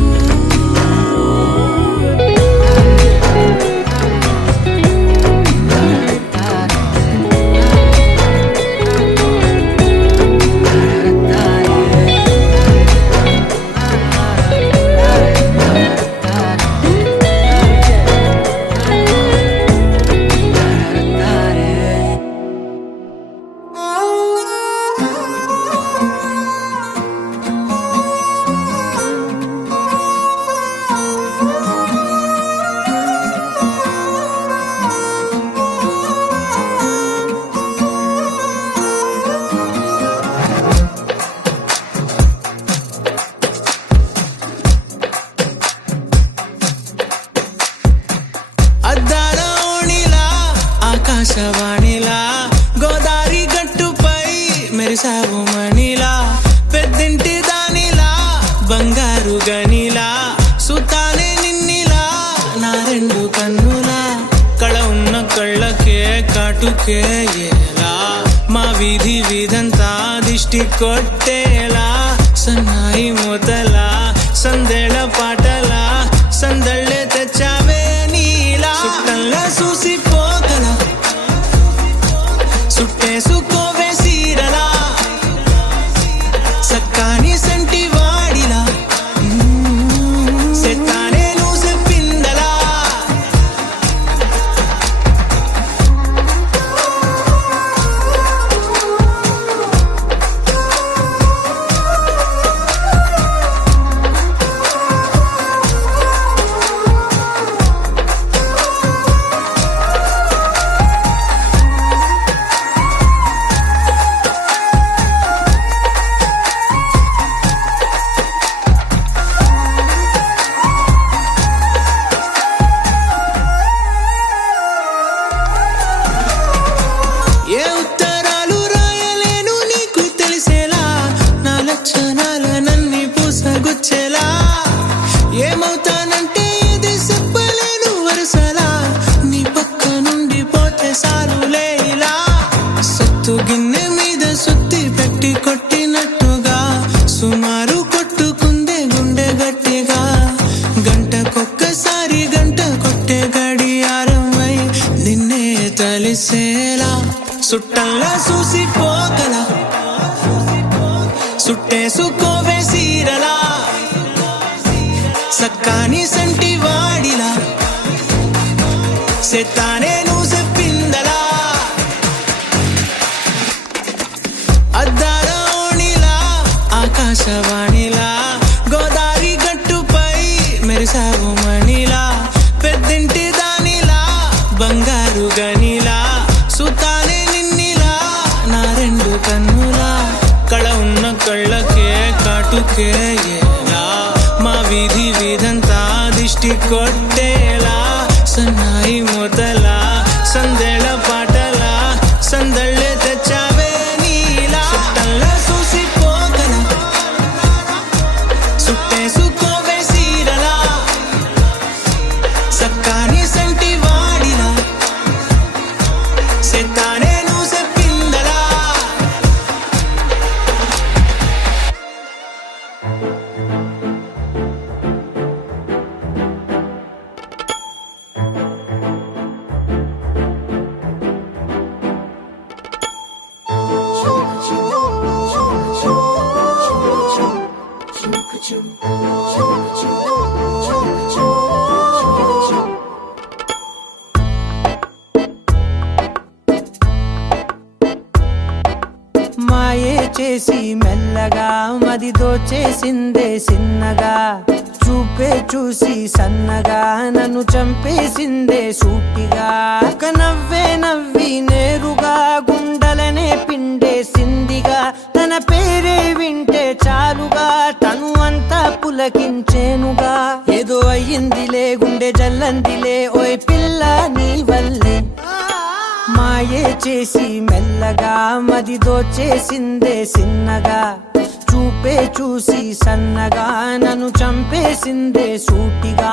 అద్దాల ఓణిలా ఆకాశవాణిలా గోదారి గట్టుపై మెరిసావు మణిలా పెద్దింటి దానిలా బంగారు గనిలా సుతానే నిన్నిలా నా 2 కన్నులా కళ ఉన్న కళ్ళకే కాటుకే ఎలా మా వీధి వీధంతా దిష్టి కొట్టేలా సన్నాయి మూతలా సందేళ పాటలా సందళ్ళే తెచ్చావే నీలా చుట్టంలా చూసిపోగల సుట్టేసుకోవే సీరలా సక్కాని సంటి వాడిలా సెత్తానే నువ్వు చెప్పిందలా ఏ ఉత్తరాలు రాయలేను నీకు తెలిసేలా నా లక్షణాలనన్నీ పూసగుచ్చేలా ఏమవుతానంటే ఇది చెప్పలేను వరుసలా నీ పక్క నుండి పోతే సారులే ఇలా సత్తు గిన్నె మీద సుత్తి పెట్టి కొట్టినట్టుగా సుమారు కొట్టుకుందే గుండె గట్టిగా గంటకొక్కసారి గంట కొట్టే గడియారమై నిన్నే తలిసేలా సుట్టల్లా చూసిపోగల సుట్టేసుకోవే సీరలా సక్కాని సంటి వాడిలా సెత్తానే నువ్వు చెప్పిందలా అద్దాల ఓణిలా ఆకాశవాణిలా గోదారి గట్టుపై మెరిసావు మణిలా పెద్దింటి దానిలా బంగారు గనిలా సుతానే నిన్నిలా నా 2 కన్నులా కళ ఉన్న కళ్ళకే కాటుకే ఎలా మా వీధి వీధంతా దిష్టి కొట్టేలా సన్నాయి మూతలా సందేళ పాటలా సందళ్ళే తెచ్చావే నీలా చుట్టంలా చూసిపోగల సుట్టేసుకోవే సీరలా సక్కాని సంటి వాడిలా మాయే చేసి మెల్లగా మది దోచేసిందే సిన్నగా చూపే చూసి సన్నగా నన్ను చంపేసిందే సూటిగా ఒక నవ్వే నవ్వి నేరుగా గుండెలనే పిండేసిందిగా తన పేరే వింటే చాలుగా తను అంతా పులకించేనుగా ఏదో అయ్యిందిలే గుండె జల్లందిలే ఓయ్ పిల్ల నీ వల్లే మాయే చేసి మెల్లగా మది దోచేసిందే సిన్నగా చూపే చూసి సన్నగా నన్ను చంపేసిందే సూటిగా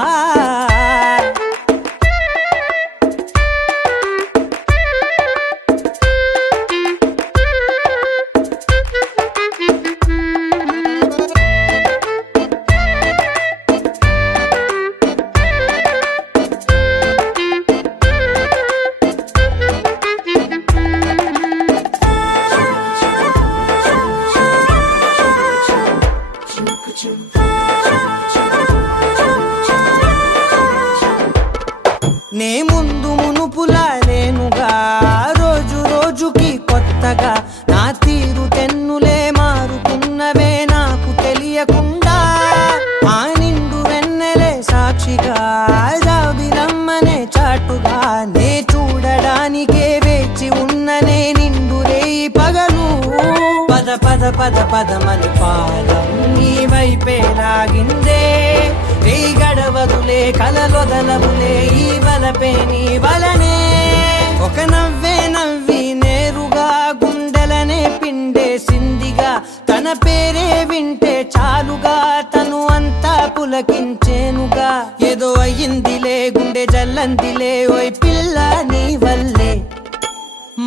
నే ముందు మునుపులా లేనుగా రోజు రోజుకి కొత్తగా నా తీరు తెన్నులే మారుతున్నవే నాకు తెలియకుండా ఆ నిండు వెన్నెలే సాక్షిగా జాబిలమ్మనే చాటుగా నే చూడడానికే వేచి ఉన్ననే నిండు రేయి పగలు పద పద పద పదమని పాదం నీ వైపే లాగిందే నీ గడవదులే కలలొదలవులే ఈ వలపే నీ వలనే ఒక నవ్వే నవ్వి నేరుగా గుండెలనే పిండేసిందిగా తన పేరే వింటే చాలుగా తను అంతా పులకించేనుగా ఏదో అయ్యిందిలే గుండె జల్లందిలే ఓయ్ పిల్ల నీ వల్లే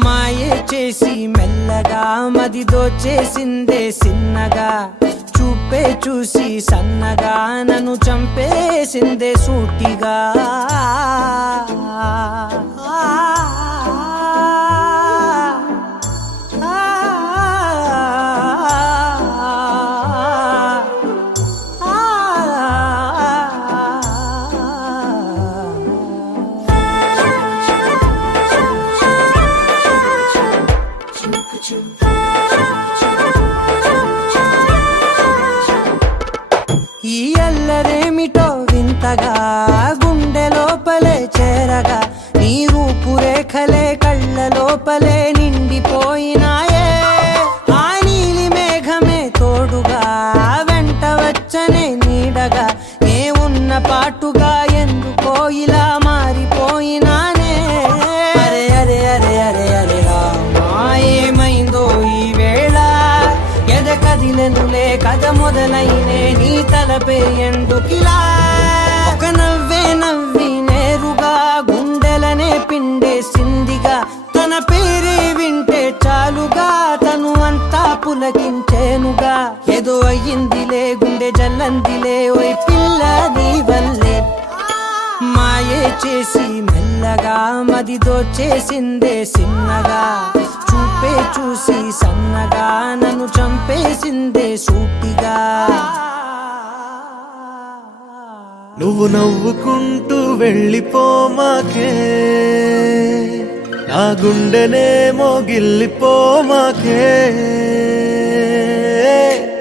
మాయే చేసి మెల్లగా మది దోచేసిందే సిన్నగా చూపే చూసి సన్నగా నన్ను చంపేసిందే సూటిగా ఈ అల్లరేమిటో వింతగా గుండె లోపలే చేరగా నీ రూపురేఖలే కళ్ళ లోపలే నిండిపోయినాయే ఆ నీలి మేఘమే తోడుగా వెంట వచ్చనే నీడగా ఏ ఉన్న పాటుగా ఎందుకో ఇలా మారిపోయినానే అరే అరే అరే అరే అరే రామా ఏమైందో ఈ వేళ ఎద కదిలెనులే కథ మొదలైనే నీ తలపే ఎందుకిలా ఒక నవ్వే నవ్వి నేరుగా గుండెలనే పిండేసిందిగా తన పేరే వింటే చాలుగా తను అంతా పులకించేనుగా ఏదో అయ్యిందిలే గుండె జల్లందిలే ఓయ్ పిల్ల నీ వల్లే మాయే చేసి మెల్లగా మది దోచేసిందే సిన్నగా చూపే చూసి సన్నగా నన్ను చంపేసిందే సూటిగా నువ్వు నవ్వుకుంటూ వెళ్ళిపోమాకే నా గుండెనేమో గిల్లిపోమాకే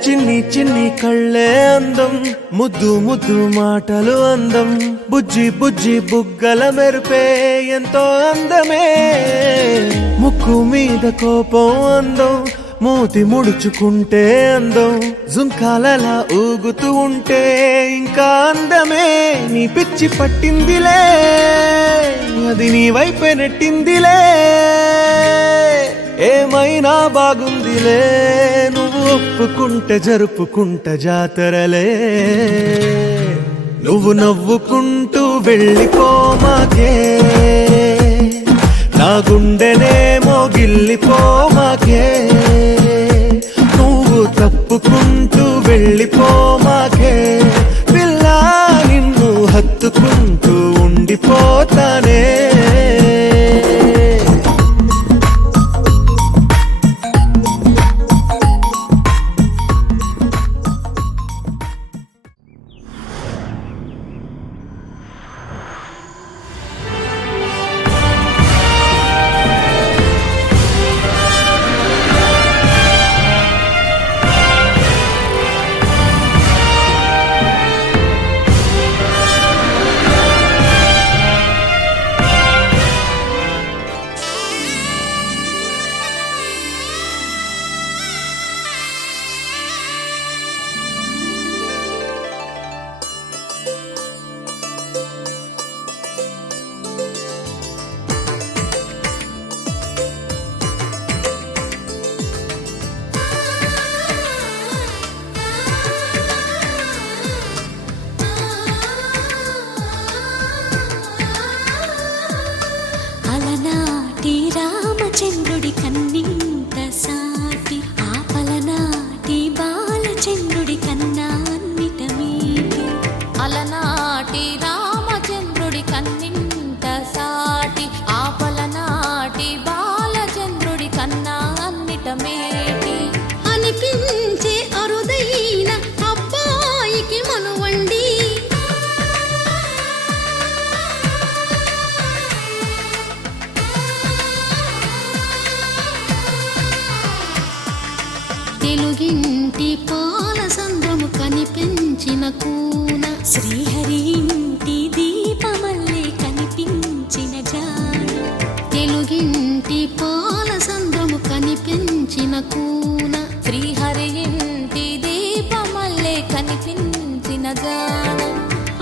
చిన్ని చిన్ని కళ్ళే అందం ముద్దు ముద్దు మాటలు అందం బుజ్జి బుజ్జి బుగ్గల మెరుపే ఎంతో అందమే ముక్కు మీద కోపం అందం మూతి ముడుచుకుంటే అందం జుంకాలలా ఊగుతూ ఉంటే ఇంకా అందమే నీ పిచ్చి పట్టిందిలే అది నీ వైపే నెట్టిందిలే ఏమైనా బాగుందిలే నువ్వు ఒప్పుకుంటే జరుపుకుంటే జాతరలే నువ్వు నవ్వుకుంటూ వెళ్ళిపోమాకే నా గుండెనేమో గిల్లిపోమాకే నువ్వు తప్పుకుంటూ వెళ్ళిపోమాకే పిల్ల నిన్ను హత్తుకుంటూ ఉండిపోతానే అలనాటి రామచంద్రుడి కన్నింత సాటి ఆపలనాటి బాలచంద్రుడి కన్నా అన్నిట మీటి అలనాటి రామచంద్రుడి కన్నింత సాటి ఆపలనాటి బాలచంద్రుడి కన్నా అన్నిట మేటి అనిపించే అరుదైన అబ్బాయికి మనువండి తెలుగింటి పాల సంద్రము కనిపించిన కూన శ్రీహరి ఇంటి దీపమల్లే కనిపించిన జాడ తెలుగింటి పాల సంద్రము కనిపించిన కూన శ్రీహరి ఇంటి దీపమల్లే కనిపించిన జాడ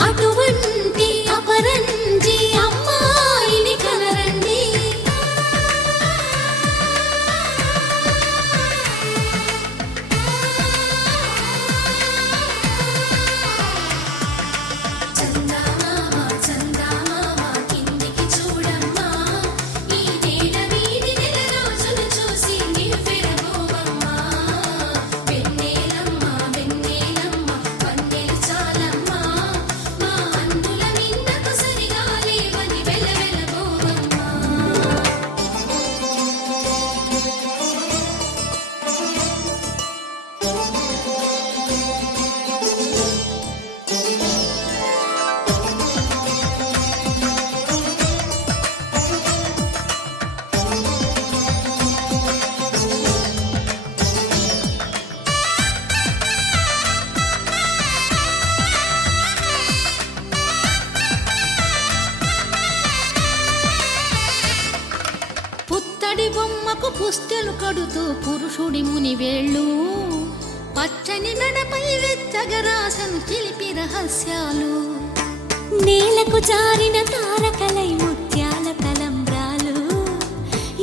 అటువంటి అపరంజి అమ్మాయిని కనరండి చందమామ చందమామ కిందికి చూడమ్మా ఈ నేల వీధి నెల రోజులు చూసి నివ్వెరబోవమ్మా వెన్నెలమ్మ వెన్నెలమ్మ వన్నెలు చాలమ్మా మా అందుల మిన్నకు సరిగా లేవని వెలవెలబోవమ్మా పుత్తడి బొమ్మకు పుస్తెలు కడుతూ పురుషుడి ముని వేళ్ళు పచ్చని మెడపై వెచ్చగరాసను చిలిపి రహస్యాలు నేలకు జారిన తారకలై ముత్యాల తలంబ్రాలు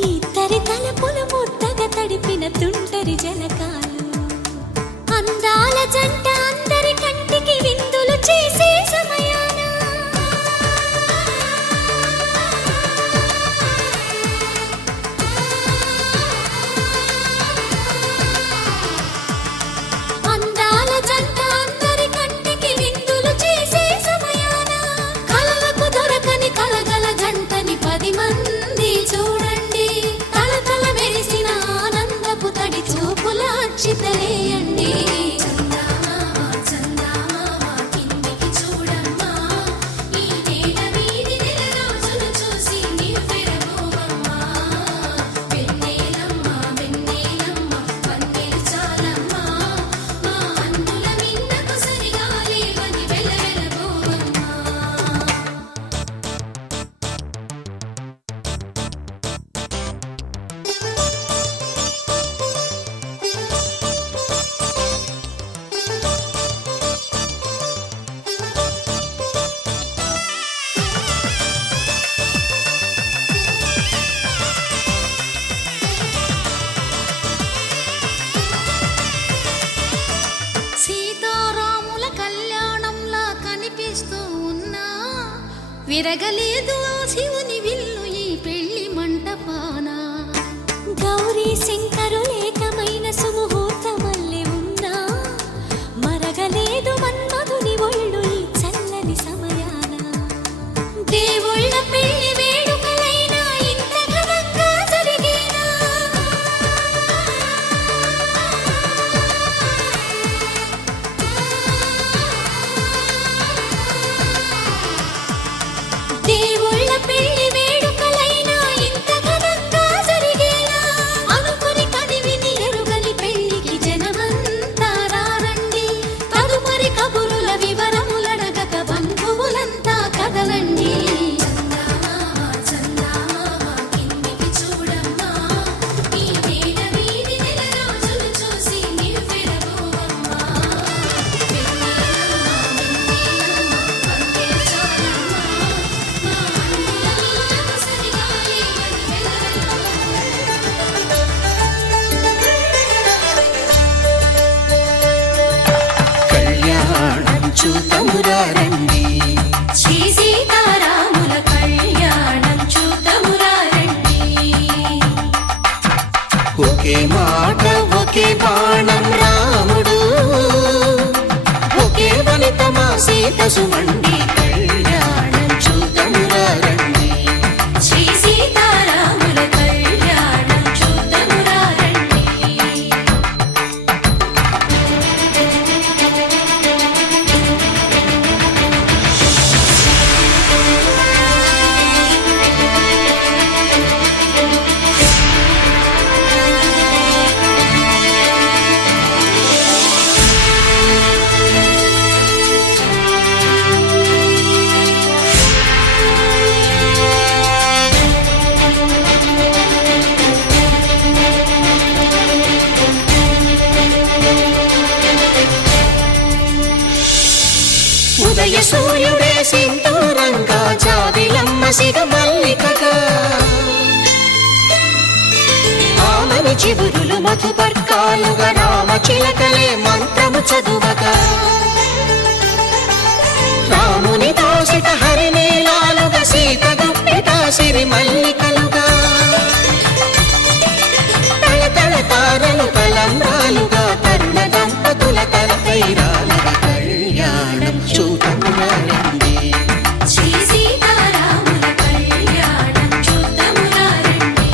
ఇద్దరి తలపులు ముద్దగా తడిపిన తుంటరి జలకాలు అందాల జంట అందరి కంటికి విందులు చేసే సమయాన అందాల జంట అందరి కంటికి విందులు చేసే సమయాన కలలకు దొరకని కలగల జంటని 10 మంది చూడండి తలతల మెరిసిన ఆనందపు తడి చూపుల అక్షితలేయండి చందమామ చందమామ కిందికి చూడమ్మా ఈ నేల వీధి నెల రోజులు చూసి నివ్వెరబోవమ్మా వెన్నెలమ్మ వెన్నెలమ్మ వన్నెలు చాలమ్మా మా అందుల మిన్నకు సరిగా లేవని వెలవెలబోవమ్మా సీతారాముల కళ్యాణంలా కనిపిస్తూ ఉన్నా విరగలేదు ఆ శివుని విల్లు ఈ పెళ్లి మంటపాన గౌరీ శంకరులేకమైన సుముహూర్తమల్లె ఉన్నా మరగలేదు మన్మధుని ఒళ్ళు ఈ చల్లని సమయాన దేవుళ్ళ పెళ్లి వేడుకలైనా ఇంత ఘనంగా జరిగేనా దేవుళ్ళ పెళ్లి ఒకే మాట ఒకే బాణం రాముడు, ఒకే వనిత మా సీత సుమండి కళ్యాణం చూతమురా రండి. శ్రీ సీతారాముల కళ్యాణం చూద్దామురా రండి. ఉదయ సూర్యుడే సింధూరంగా జాబిలమ్మ సిగ మల్లికగా, ఆమని చివురులు మధుపర్కాలుగా రామ చిలకలే మంత్రము చదువగా, రాముని దోసిట హరినీలాలుగా సీత గుప్పిట సిరి మల్లికలుగా, తళతళ తారలు తలంబ్రాలుగా తరుణ దంపతుల తలపైరాలుగా కళ్యాణం చూతమురా రండి. శ్రీ సీతారాముల కళ్యాణం చూద్దామురా రండి.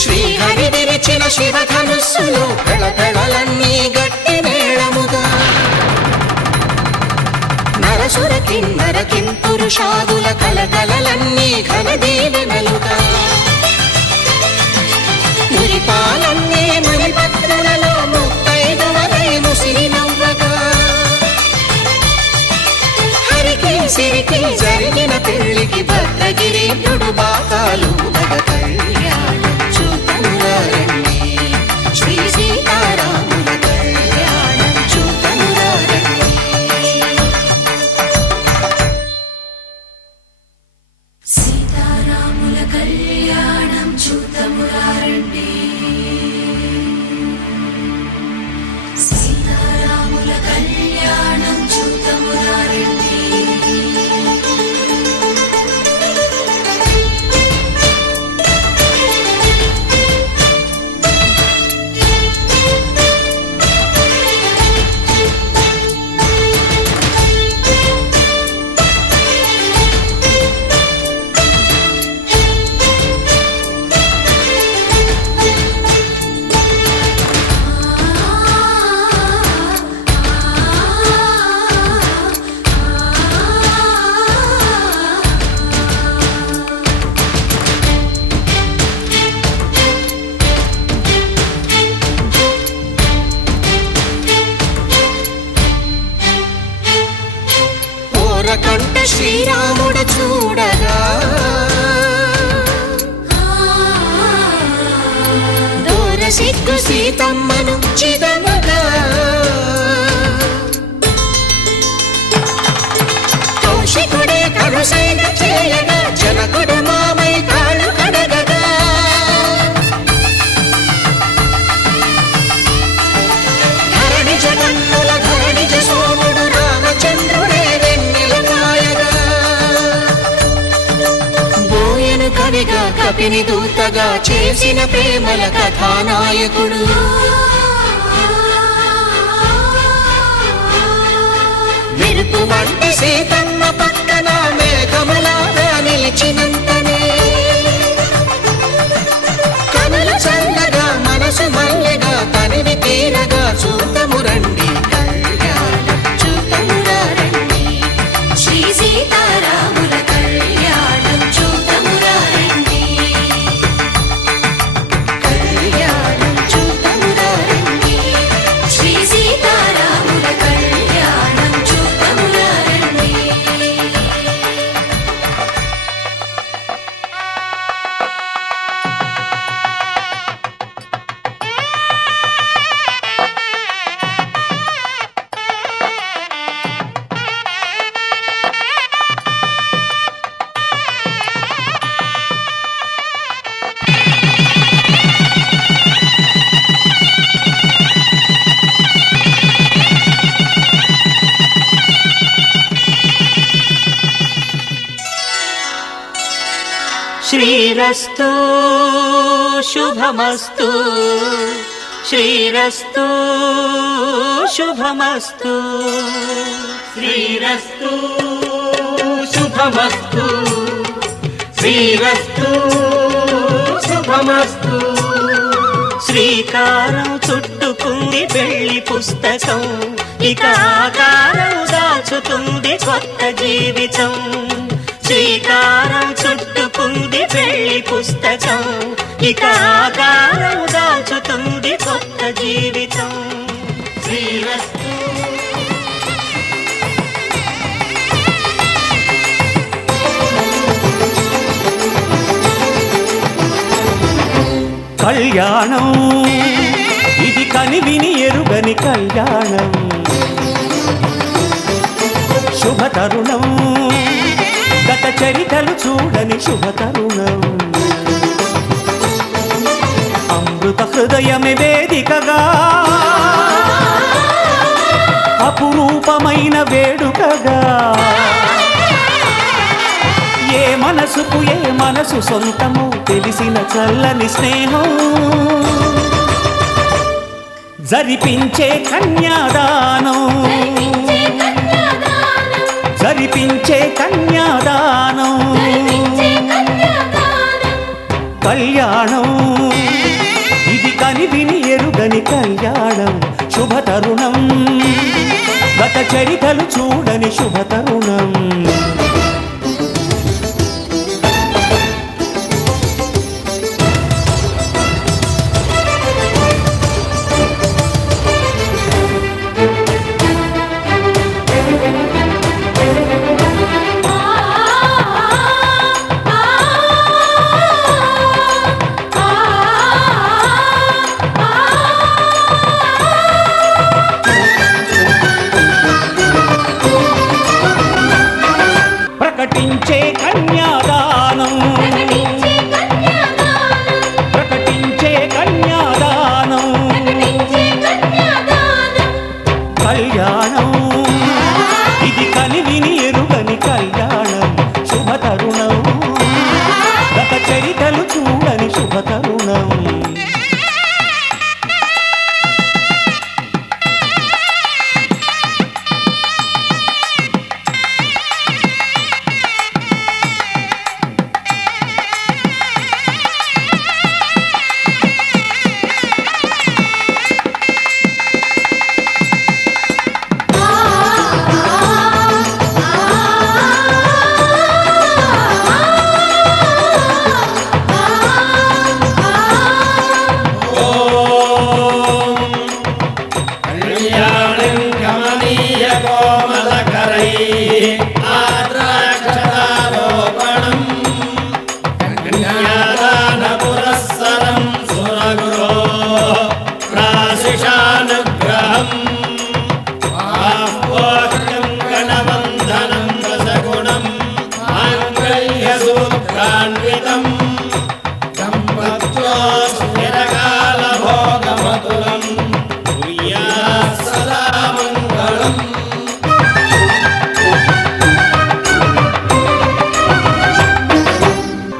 శ్రీహరి విరిచిన శివధనుస్సులో పెళపెళలన్నీ గట్టి మేళముగా, నరసుర కిన్నర కింపురుషాదుల కలకలలన్నీ ఘన దీవెనలుగా, మురిపాలన్నీ మురిపత్రులలో ముత్తైదువలై ముసిరి నవ్వగా, హరికి సిరికి జరిగిన పెళ్లికి భద్రగిరీంద్రుడు బాకాలు కళ్యాణం చూతమురా రండి. శ్రీ సీతారాముల కళ్యాణం చూతమురా రండి. సీతారాముల కళ్యాణం చూద్దామురా రండి. సీతారాముల కళ్యాణం చూద్దామురా రండి. ఓరకంట శ్రీరాముడు చూడగా, దూర సిగ్గు సీతమ్మను చిదమగా, కౌశికుడే కరుసైన చేయగా జనకుడు మామై కాళ్ళు కడగగా, ధరణి జగన్నుల ధరణి సోముడు రామచంద్రుడే వెన్నెల కాయగా, బోయను కవిగా కపిని దూతగా చేసిన ప్రేమల కథానాయకుడు, మెరుపు వంటి సీతమ్మ పక్కన మేఘములాగా నిలిచినంతనే, కనులు చల్లగా మనసు మల్లెగా తనివి తీరగా చూతము రండి. కళ్యాణం చూతమురా రండి. శ్రీ సీతారాముల కళ్యాణం చూద్దామురా రండి. కళ్యాణం చూతమురా రండి. శ్రీ సీతారాముల కళ్యాణం చూద్దామురా రండి. శ్రీరస్తు శుభమస్తు శ్రీరస్తు శుభమస్తు శ్రీరస్తు శుభమస్తు శ్రీరస్తు శుభమస్తు శ్రీకారం చుట్టుకుంది పెళ్లి పుస్తకం ఇక ఆకారం దాచుతుంది కొత్త జీవితం శ్రీకారం చుట్టుకుంది పెళ్లి పుస్తకం ఇక ఆకారం దాచుతుంది కొత్త జీవితం శ్రీరస్తు కళ్యాణం ఇది కనివిని ఎరుగని కళ్యాణం శుభతరుణం గత చరితలు చూడని శుభతరుణం అమృత హృదయమే వేదికగా అపురూపమైన వేడుకగా ఏ మనసుకు ఏ మనసు సొంతము తెలిసిన చల్లని స్నేహం జరిపించే కన్యాదానం జరిపించే కన్యాదానం కళ్యాణం ఇది కనివిని ఎరుగని కళ్యాణం శుభతరుణం గత చరితలు చూడని శుభతరుణం ప్రకటించే కన్యాదానం ప్రకటించే కన్యాదానం కళ్యాణం ఇది కనివిని ఎరుగని కళ్యాణం శుభతరుణం గత చరితలు చూడని శుభతరుణం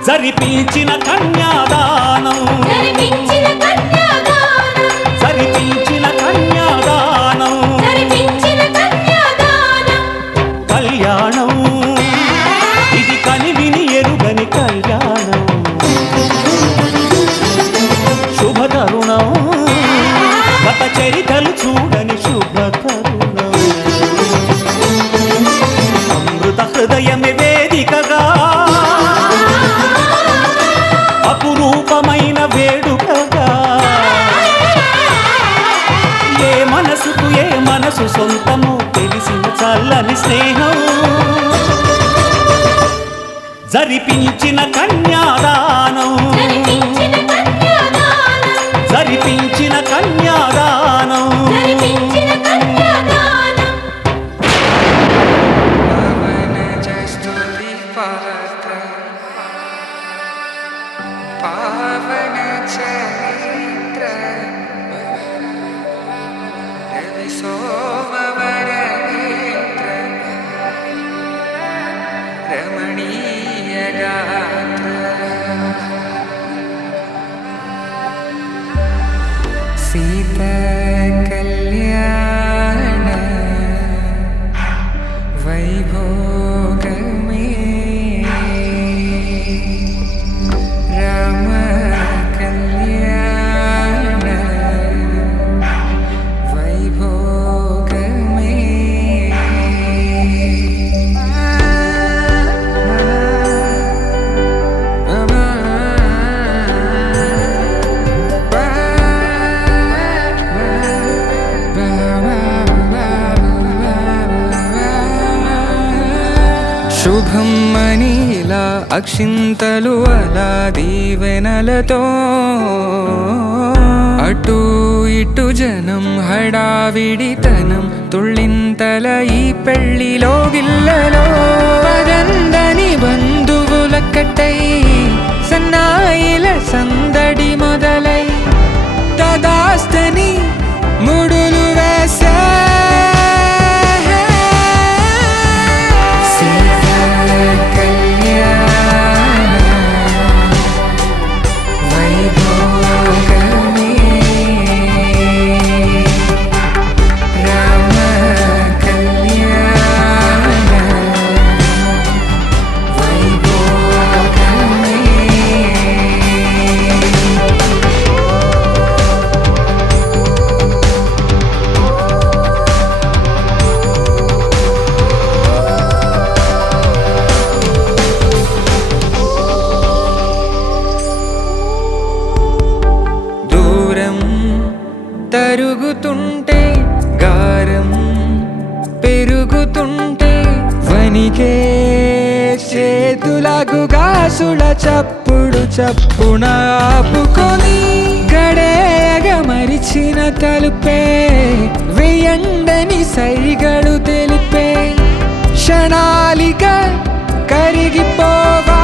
జరిపించిన కన్యాదానం జరిపించిన కన్యాదానం కళ్యాణం ఇది కనివిని ఎరుగని కళ్యాణం శుభతరుణం గత చరితలు చూడని శుభతరుణం అమృత హృదయమే వేదికగా అపురూపమైన వేడుకగా ఏ మనసుకు ఏ మనసు సొంతము తెలిసిన చల్లని స్నేహం జరిపించిన కన్యాదానం జరిపించిన కన్యాదానం पावन चरित्र रवि सोमवर नेत्र रमणीय गात्र శుభం మనీలా అక్షింతలు అలా దీవెనలతో అటు ఇటు జనం హడావిడితనం తుళ్ళింతల ఈ పెళ్లిలో గిల్లలో పదందని బంధువుల కట్టై సన్నాయిల సందడి మొదలై తదాస్తని ముడులు వేసే తరుగుతుంటే గారం పెరుగుతుంటే వనికే చేతులకు గాసుల చప్పుడు చప్పున ఆపుకొని గడేయగ మరిచిన తలుపే వేయండని సైగడు తెలిపే క్షణాలిక కరిగిపోవా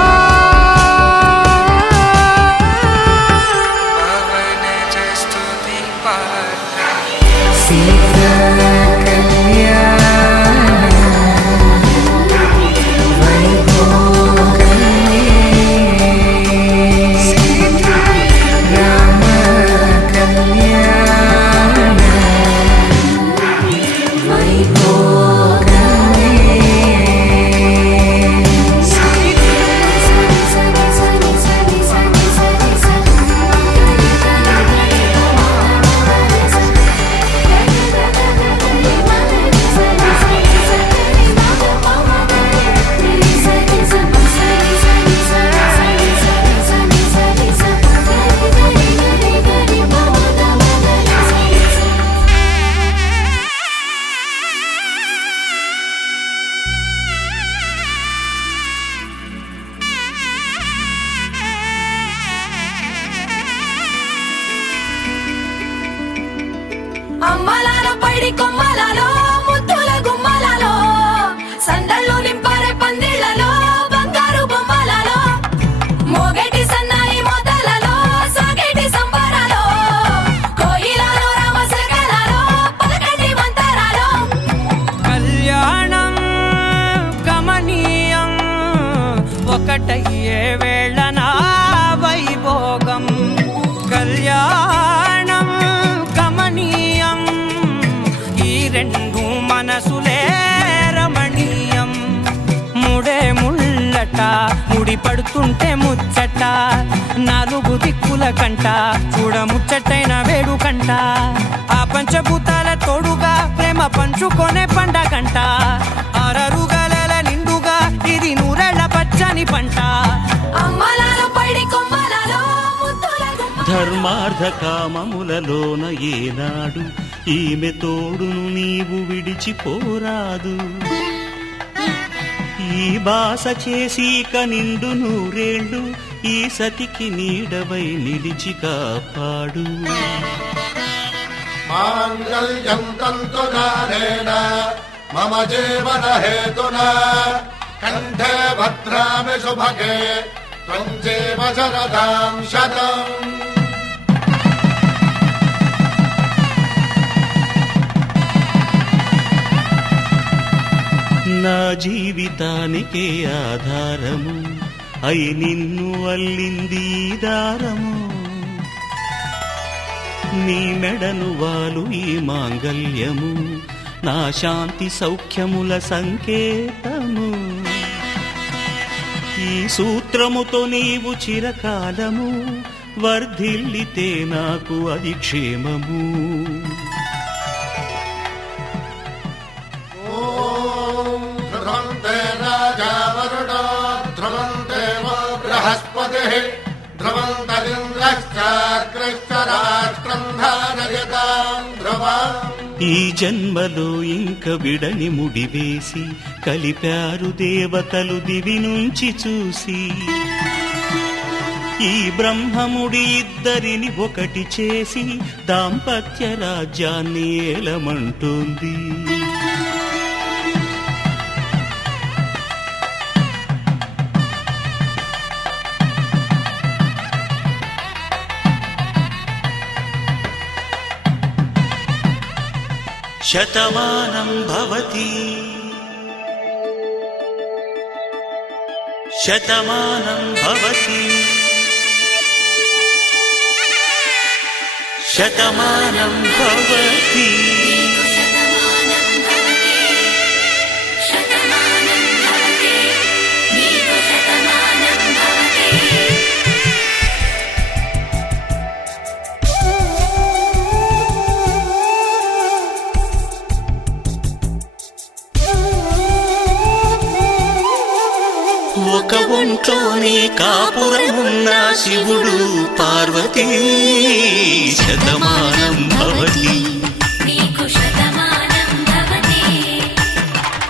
అమ్మలాలో పైడి కొమ్మలలో ముద్దుల గుమ్మలలో సందళ్ళు నింపారే పందిళ్లలో బంగారు బొమ్మలలో మోగేటి సన్నాయి మోతలలో సాగేటి సంబరాలో కోయిలలో రామశకలలో పలకటి మంతరాలో కళ్యాణం గమనీయం ఒకటయ్యే వేళనా వైభోగం కళ్యాణం గమనీయం ఈ రెండు మనసులే రమణీయం ముడే ముళ్ళట ముడి పడుతుంటే ముచ్చట నాలుగు దిక్కుల కంట చూడ ముచ్చటైన వేడుకంట ఆ పంచభూతాల తోడుగా ప్రేమ పంచుకొనే పండగంట అరరుగల నిండుగా ఇది నూరెళ్ళ పచ్చని పంట అమ్మలాలో పైడి కొమ్మలలో ముద్దుల గుమ్మలలో ధర్మార్థ కామములలోన ఏనాడు ఈమె తోడును నీవు విడిచిపోరాదు ఈ బాస చేసి నిండు నూరేళ్ళు ఈ సతికి నీడవై నిలిచి కాపాడు మాంగళ్యం తంతునానేన మమ జీవన హేతునా కంఠే భద్రామి శుభగే త్వం జీవ శరదాం శతం. నా జీవితానికే ఆధారము అయి నిన్ను అల్లింది ఈ దారము నీ మెడను వాలు ఈ మాంగల్యము నా శాంతి సౌఖ్యముల సంకేతము ఈ సూత్రముతో నీవు చిరకాలము వర్ధిల్లితే నాకు అది క్షేమము ధ్రువంతరింద్రశ్చాగ్రశ్చ రాష్ట్రం ధారయతాం ధ్రువం ఈ జన్మలో ఇంక విడని ముడివేసి కలిపారు దేవతలు దివి నుంచి చూసి ఈ బ్రహ్మముడి ఇద్దరిని ఒకటి చేసి దాంపత్య రాజ్యాన్ని ఏలమంటుంది శతమానం భవతి శతమానం భవతి శతమానం భవతి ఒక ఒంట్లోనే కాపురమున్న శివుడు పార్వతీ శతమానం భవతి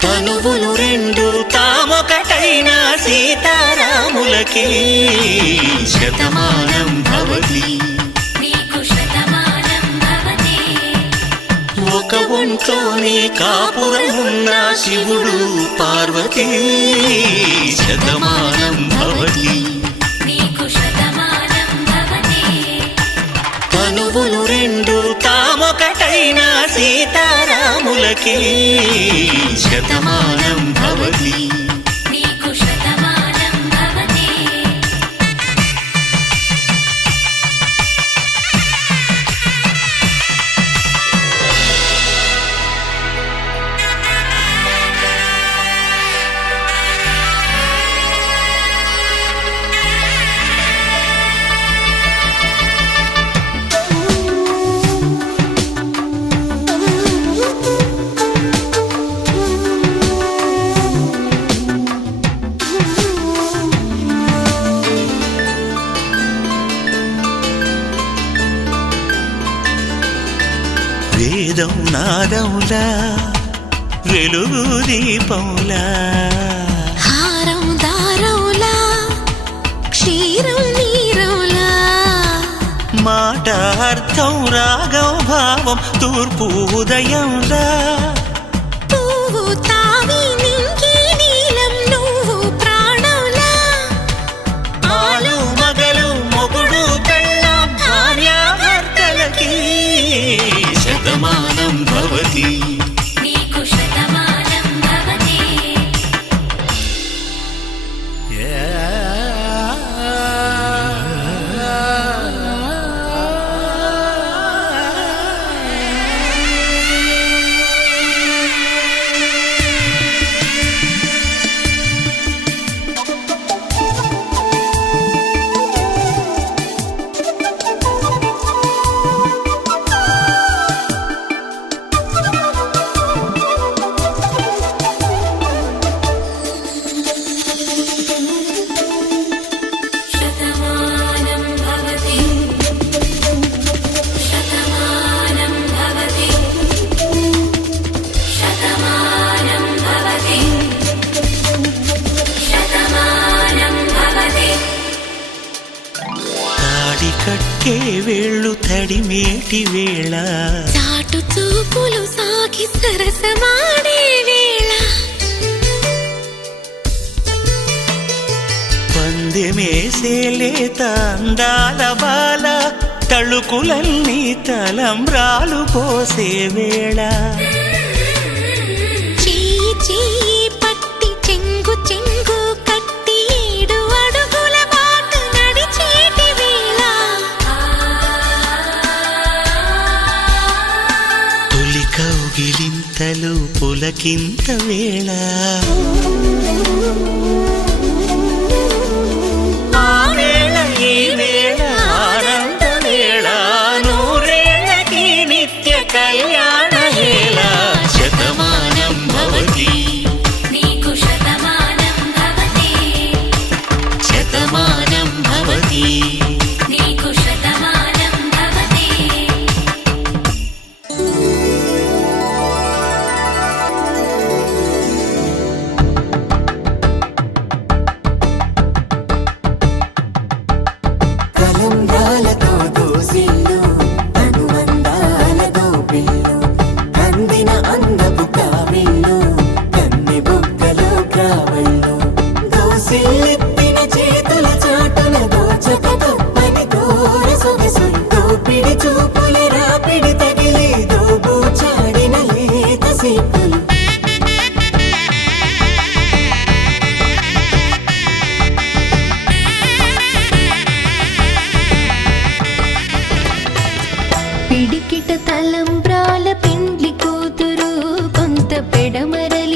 తనువులు రెండు తామొకటైన సీతారాములకి శతమానం భవతి ఒక ఒంట్లోనే కాపురమున్న శివుడు పార్వతీ శతమానం భవతి తనువులు రెండు తామొకటైన సీతారాములకి శతమానం భవతి వేదం నాదములా వెలుగు దీపములా హారం దారౌలా క్షీరం నీరౌలా మాట అర్థం రాగం భావం తూర్పు ఉదయంలా పువ్వు తావి నింగి నీలం నువ్వు ప్రాణంలా ఆలు మగలు మొగుడు పెళ్ళాం భార్యాభర్తలకి శతమానం భవతి కట్టే వేళ్ళు తడిమేటి వేళ చాటు చూపులు సాగి సరసమాడే వేళ పందెమేసే లేత అందాల బాల తళుకులన్నీ తలంబ్రాలు పోసే వేళ చెయ్యి చెయ్యి పట్టి చెంగు చెంగు కట్టి 7 అడుగుల బాట నడిచేటి వేళ తొలి కౌగిలింతలు పులకింత వేళ ఆ వేళ ఈ వేళ ఆనంద వేళ నూరేళ్ళకి నిత్య కళ్యాణ వేళ శతమానం భవతి శతమానం భవతి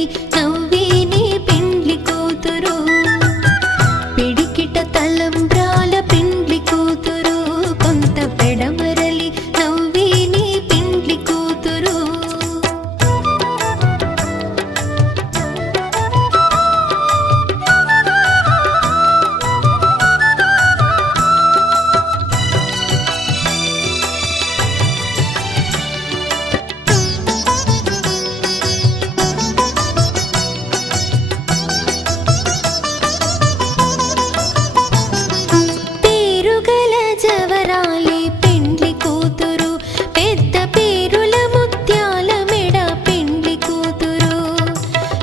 మరలి నవ్వేనే పెండ్లి కూతురు పిడికిట తలంబ్రాల పెండ్లి కూతురు కొంత పెడమరలి నవ్వేనే పెండ్లి కూతురు పేరుగల జవరాలి పెండ్లి కూతురు పెద్ద పేరుల ముత్యాల మెడ పెండ్లి కూతురు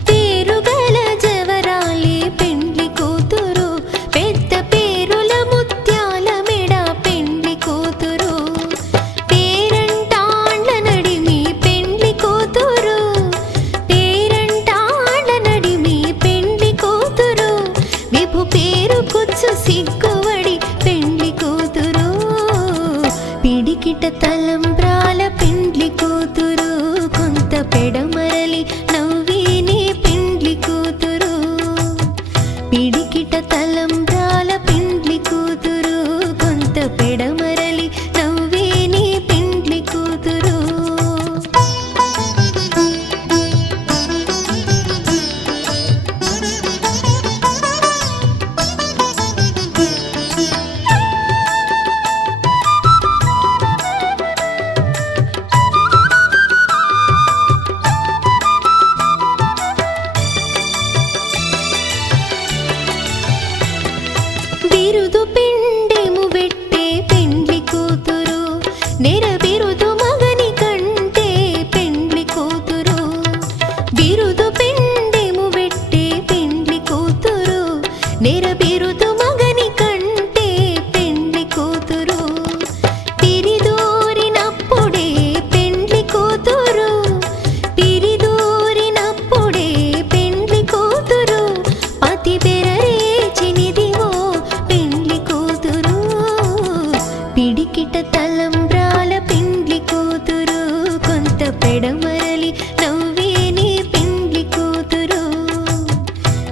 పేరుగల జవరాలి పెండ్లి కూతురు పెద్ద పేరుల ముత్యాల మెడ పెండ్లి కూతురు పేరంటాండ్ల నడిమి పెండ్లి కూతురు పేరంటాండ్ల నడిమి పెండ్లి కూతురు విభు పేరు కుచ్చు సిగ్గువడి పెండ్లి కూతురు పిడికిట తలంబ్రాల పెండ్లి కూతురు కొంత పెడమరలి నవ్వేనే పెండ్లి కూతురు పిడికిట తలంబ్రాల పెండ్లి కూతురు కొంత పెడమరలి నవ్వేనే పెండ్లి కూతురు బిరుదు పిండెము వెట్టే పెండ్లి కూతురు నెర బిరుదు మగని కంటే పెండ్లి కూతురు బిరుదు పిండెము వెట్టే పెండ్లి కూతురు నెర బిరుదు మగని కంటే పెండ్లి కూతురు పిరిదోరినప్పుడే పెండ్లి కూతురు పిరిదోరినప్పుడే పెండ్లి కూతురు పతి బెరరేచినిదివో పెండ్లి కూతురు పిడికిట తలంబ్రాల పెండ్లి కూతురు కొంత పెడమరలి నవ్వేనే పెండ్లి కూతురు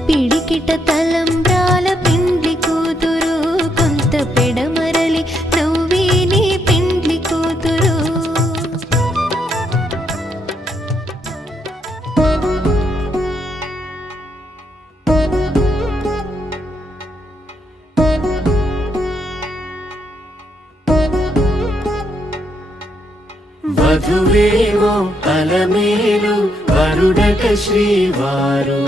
పిడికిట తలంబ్రాల పెండ్లి కూతురు కొంత పెడమరలి నవ్వేనే పెండ్లి కూతురు వధువేమో అలమేలు వరుడట శ్రీవారు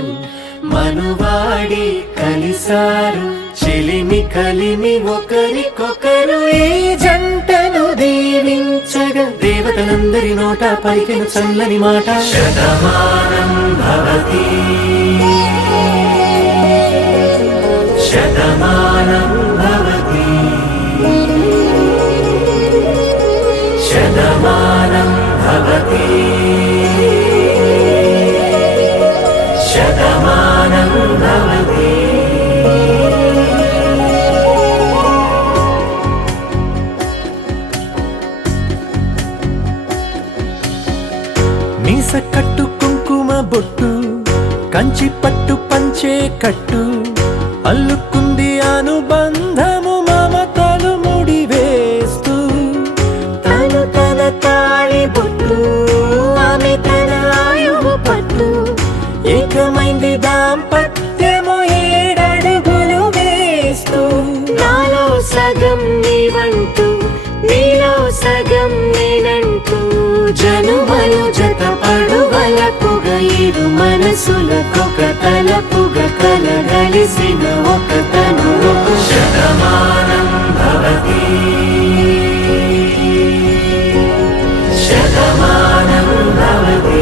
మనువాడి కలిసారు చెలిమి కలిమి ఒకరికొకరు ఈ జంటను దీవించగా దేవతలందరి నోట పలికిన చల్లని మాట శతమానం భవతి శతమానం భవతి శతమానం భవతి శతమానం భవతి మీస కట్టు కుంకుమ బొట్టు కంచి పట్టు పంచే కట్టు అల్లుకుంది అనుబంధము మమతలు ముడివేస్తూ తను తన తాళి బొట్టు ఆమె తన ఆయువు పట్టు ఏకమైంది దాంపత్యము 7 అడుగులు వేస్తూ నాలో సగం నీవంటూ నీలో సగం నేనంటూ జనుమలు జత పడువలపుగ ఇరు మనసులకొక తలపుగ కలగలిసిన ఒక తను ఒక శతమానం భవతి శతమానం భవతి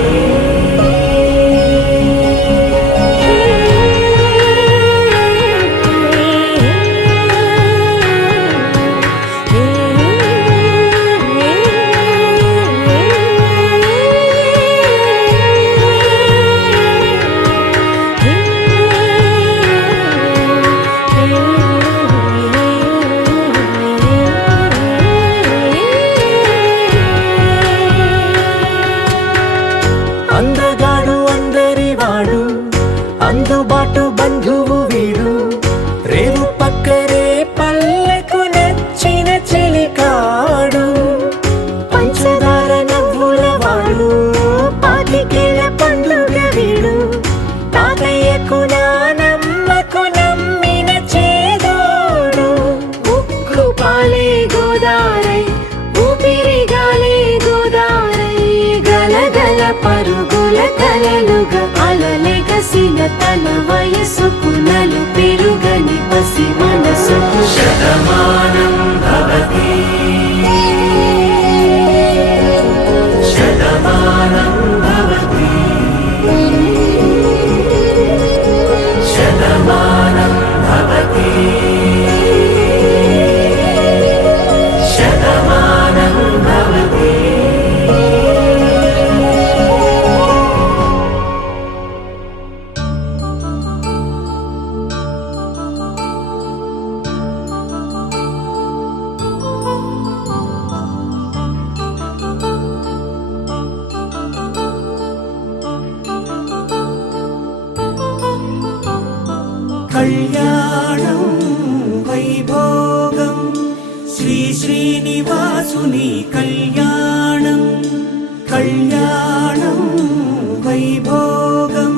కట్టుబాటు బంధువు వీడు రేవు పక్కరే పల్లెకు నచ్చిన చెలికాడు పంచదార నవ్వుల వాడు పాతికేల పండుగ వీడు తాతయ్యకు నానమ్మకు నమ్మిన చేదోడు ఉక్కు పాలే గోదారై ఊపిరి గాలే గోదారై గలగల పరుగుల కలలుగా అలలెగసిన తన వయసుకు నలు పెరుగని పసి మనసుకు శతమానం భవతి శతమానం భవతి శతమానం భవతి శతమానం భవతి. కళ్యాణం వైభోగం శ్రీ శ్రీనివాసుని కళ్యాణం కళ్యాణం వైభోగం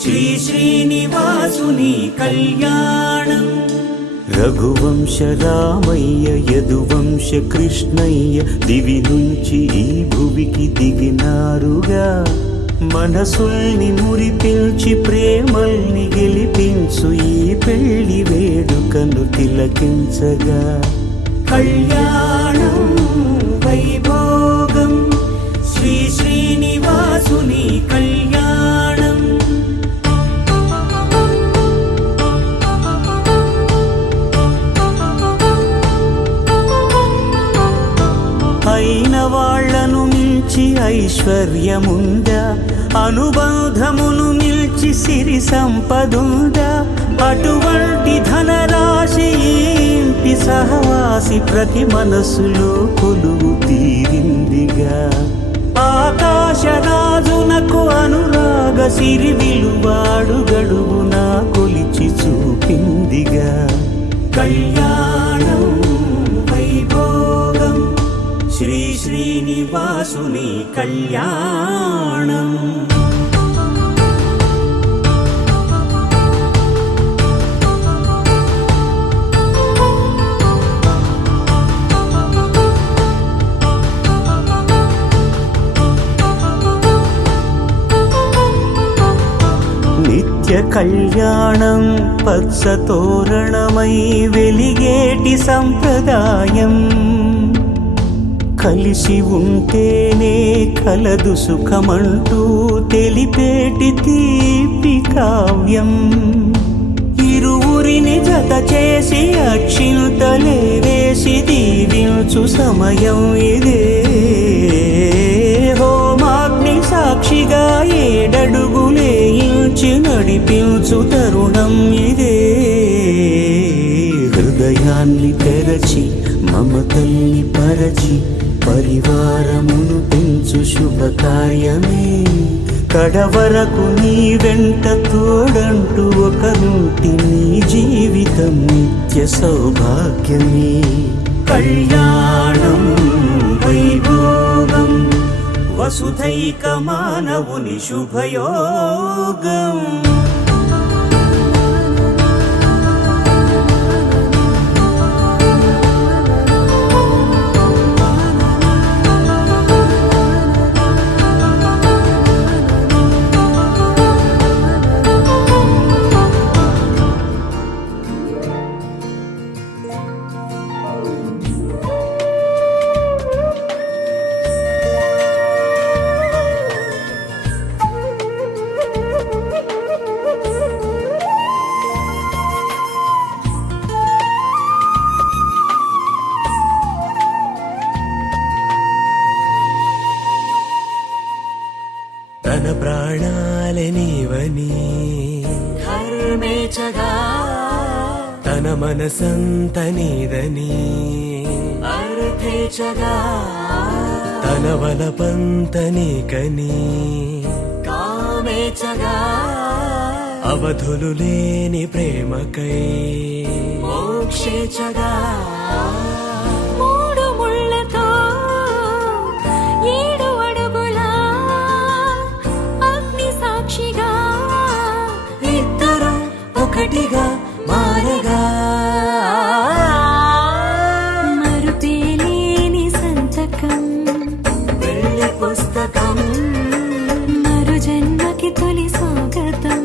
శ్రీ శ్రీనివాసుని కళ్యాణం. రఘువంశ రామయ్య యదువంశ కృష్ణయ్య దివి నుంచి ఈ భువికి దిగినారుగా మనసుల్ని మురిపించి ప్రేమల్ని గెలిపించు ఈ పెళ్లి వేడుకను తిలకించగా కళ్యాణం వైభోగం శ్రీ శ్రీనివాసుని కళ్యాణం. అయిన వాళ్లను మించి ఐశ్వర్యముందా అనుబంధమును మిల్చి సిరి సంపదుందా అటువంటి ధనరాశి ఈ ఇంటి సహవాసి ప్రతి మనసులో కొలువు తీరిందిగా ఆకాశరాజునకు అనురాగ సిరి విలువాడు గడువునా కొలిచి చూపిందిగా కళ్యాణం వైభోగం శ్రీ శ్రీనివాసుని కళ్యాణం. నిత్య కళ్యాణం పచ్చ తోరణమై వెలిగేటి సంప్రదాయం కలిసి ఉంటేనే కలదు సుఖమంటూ తెలిపేటి తీపి కావ్యం ఇరువురిని జత చేసి అక్షింతలే వేసి దీవించు సమయం ఇదే హోమాగ్ని సాక్షిగా ఏడడుగులే ఇంచి నడిపించు తరుణం ఇదే హృదయాన్ని తెరచి మమతల్ని పరచి పరివారమును పెంచు శుభకార్యమే కడవరకు నీ వెంట తోడంటూ ఒకరుంటి నీ జీవితం నిత్య సౌభాగ్యమే కళ్యాణం వైభోగం వసుధైక మానవుని శుభయోగం. తన ప్రాణాలనివని ధర్మేచగా తన మనసంత నీదని అర్థేచగా తన వలపంత నీకని కామేచగా అవధులు లేని ప్రేమకై మోక్షేచగా మూడు ముళ్ళతో 7 అడుగుల అగ్ని సాక్షిగా ఇద్దరు ఒకటిగా మారగా మరుపేలేని సంతకం వెళ్ళి పుస్తకం మరు జన్మకి తొలి స్వాగతం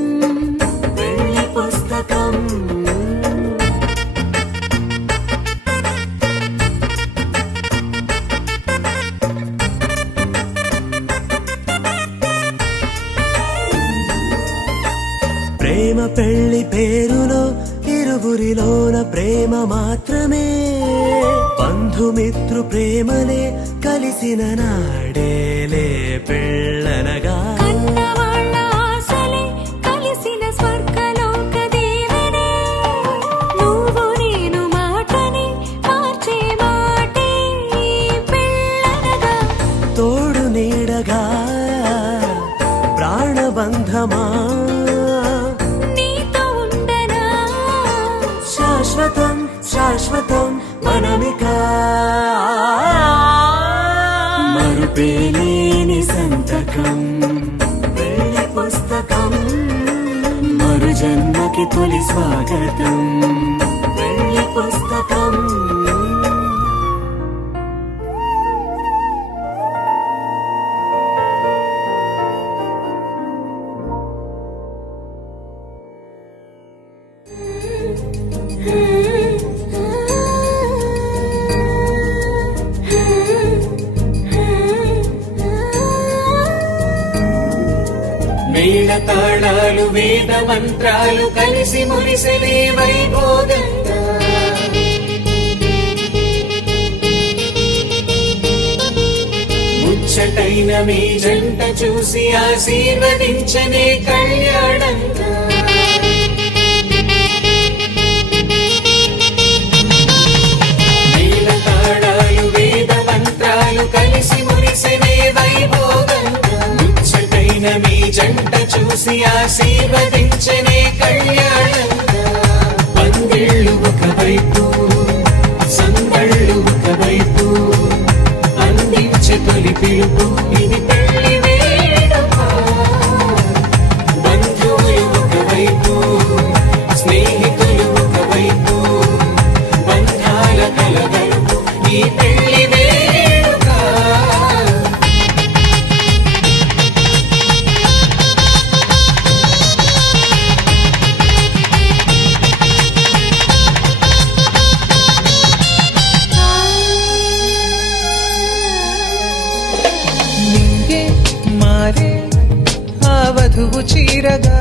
వెళ్ళి పుస్తకం ప్రేమ పెళ్లి పేరులో ఇరువురిలోన ప్రేమ మాత్రమే బంధుమిత్రు ప్రేమలే కలిసిన నాడేలే పెళ్ళనగా కన్నవాళ్ళ ఆశలే కలిసిన స్వర్గలోక దీవెనే నువ్వు నేను మాటని మార్చే మాటే పెళ్ళనగా తోడు నీడగా ప్రాణబంధమా నీతో ఉండనా శాశ్వతం శాశ్వతం మనమిక మరుపేలేని సంతకం వెళ్ళి పుస్తకం మరు జన్మకి తొలి స్వాగతం వెళ్ళి పుస్తకం మేళ తాళాలు వేద మంత్రాలు కలిసి మురిసెనే వైభోగంగా ముచ్చటైన మీ జంట చూసి ఆశీర్వదించనే కళ్యాణంగా మేళ తాళాలు వేద మంత్రాలు కలిసి మురిసెనే వైభోగంగా ముచ్చటైన మీ జంట చూసి ఆశీర్వదించనే కళ్యాణంగా పందిళ్ళు ఒకవైపు సంగళ్ళు ఒకవైపు అందించే తొలి పిలుపు ఇది పెళ్లి వేడుక బంధువులు ఒకవైపు స్నేహితులు ఒకవైపు బంధాల కలగలుపు ఈ పెళ్లి వేడుక నింగే మారే ఆ వధువు చీరగా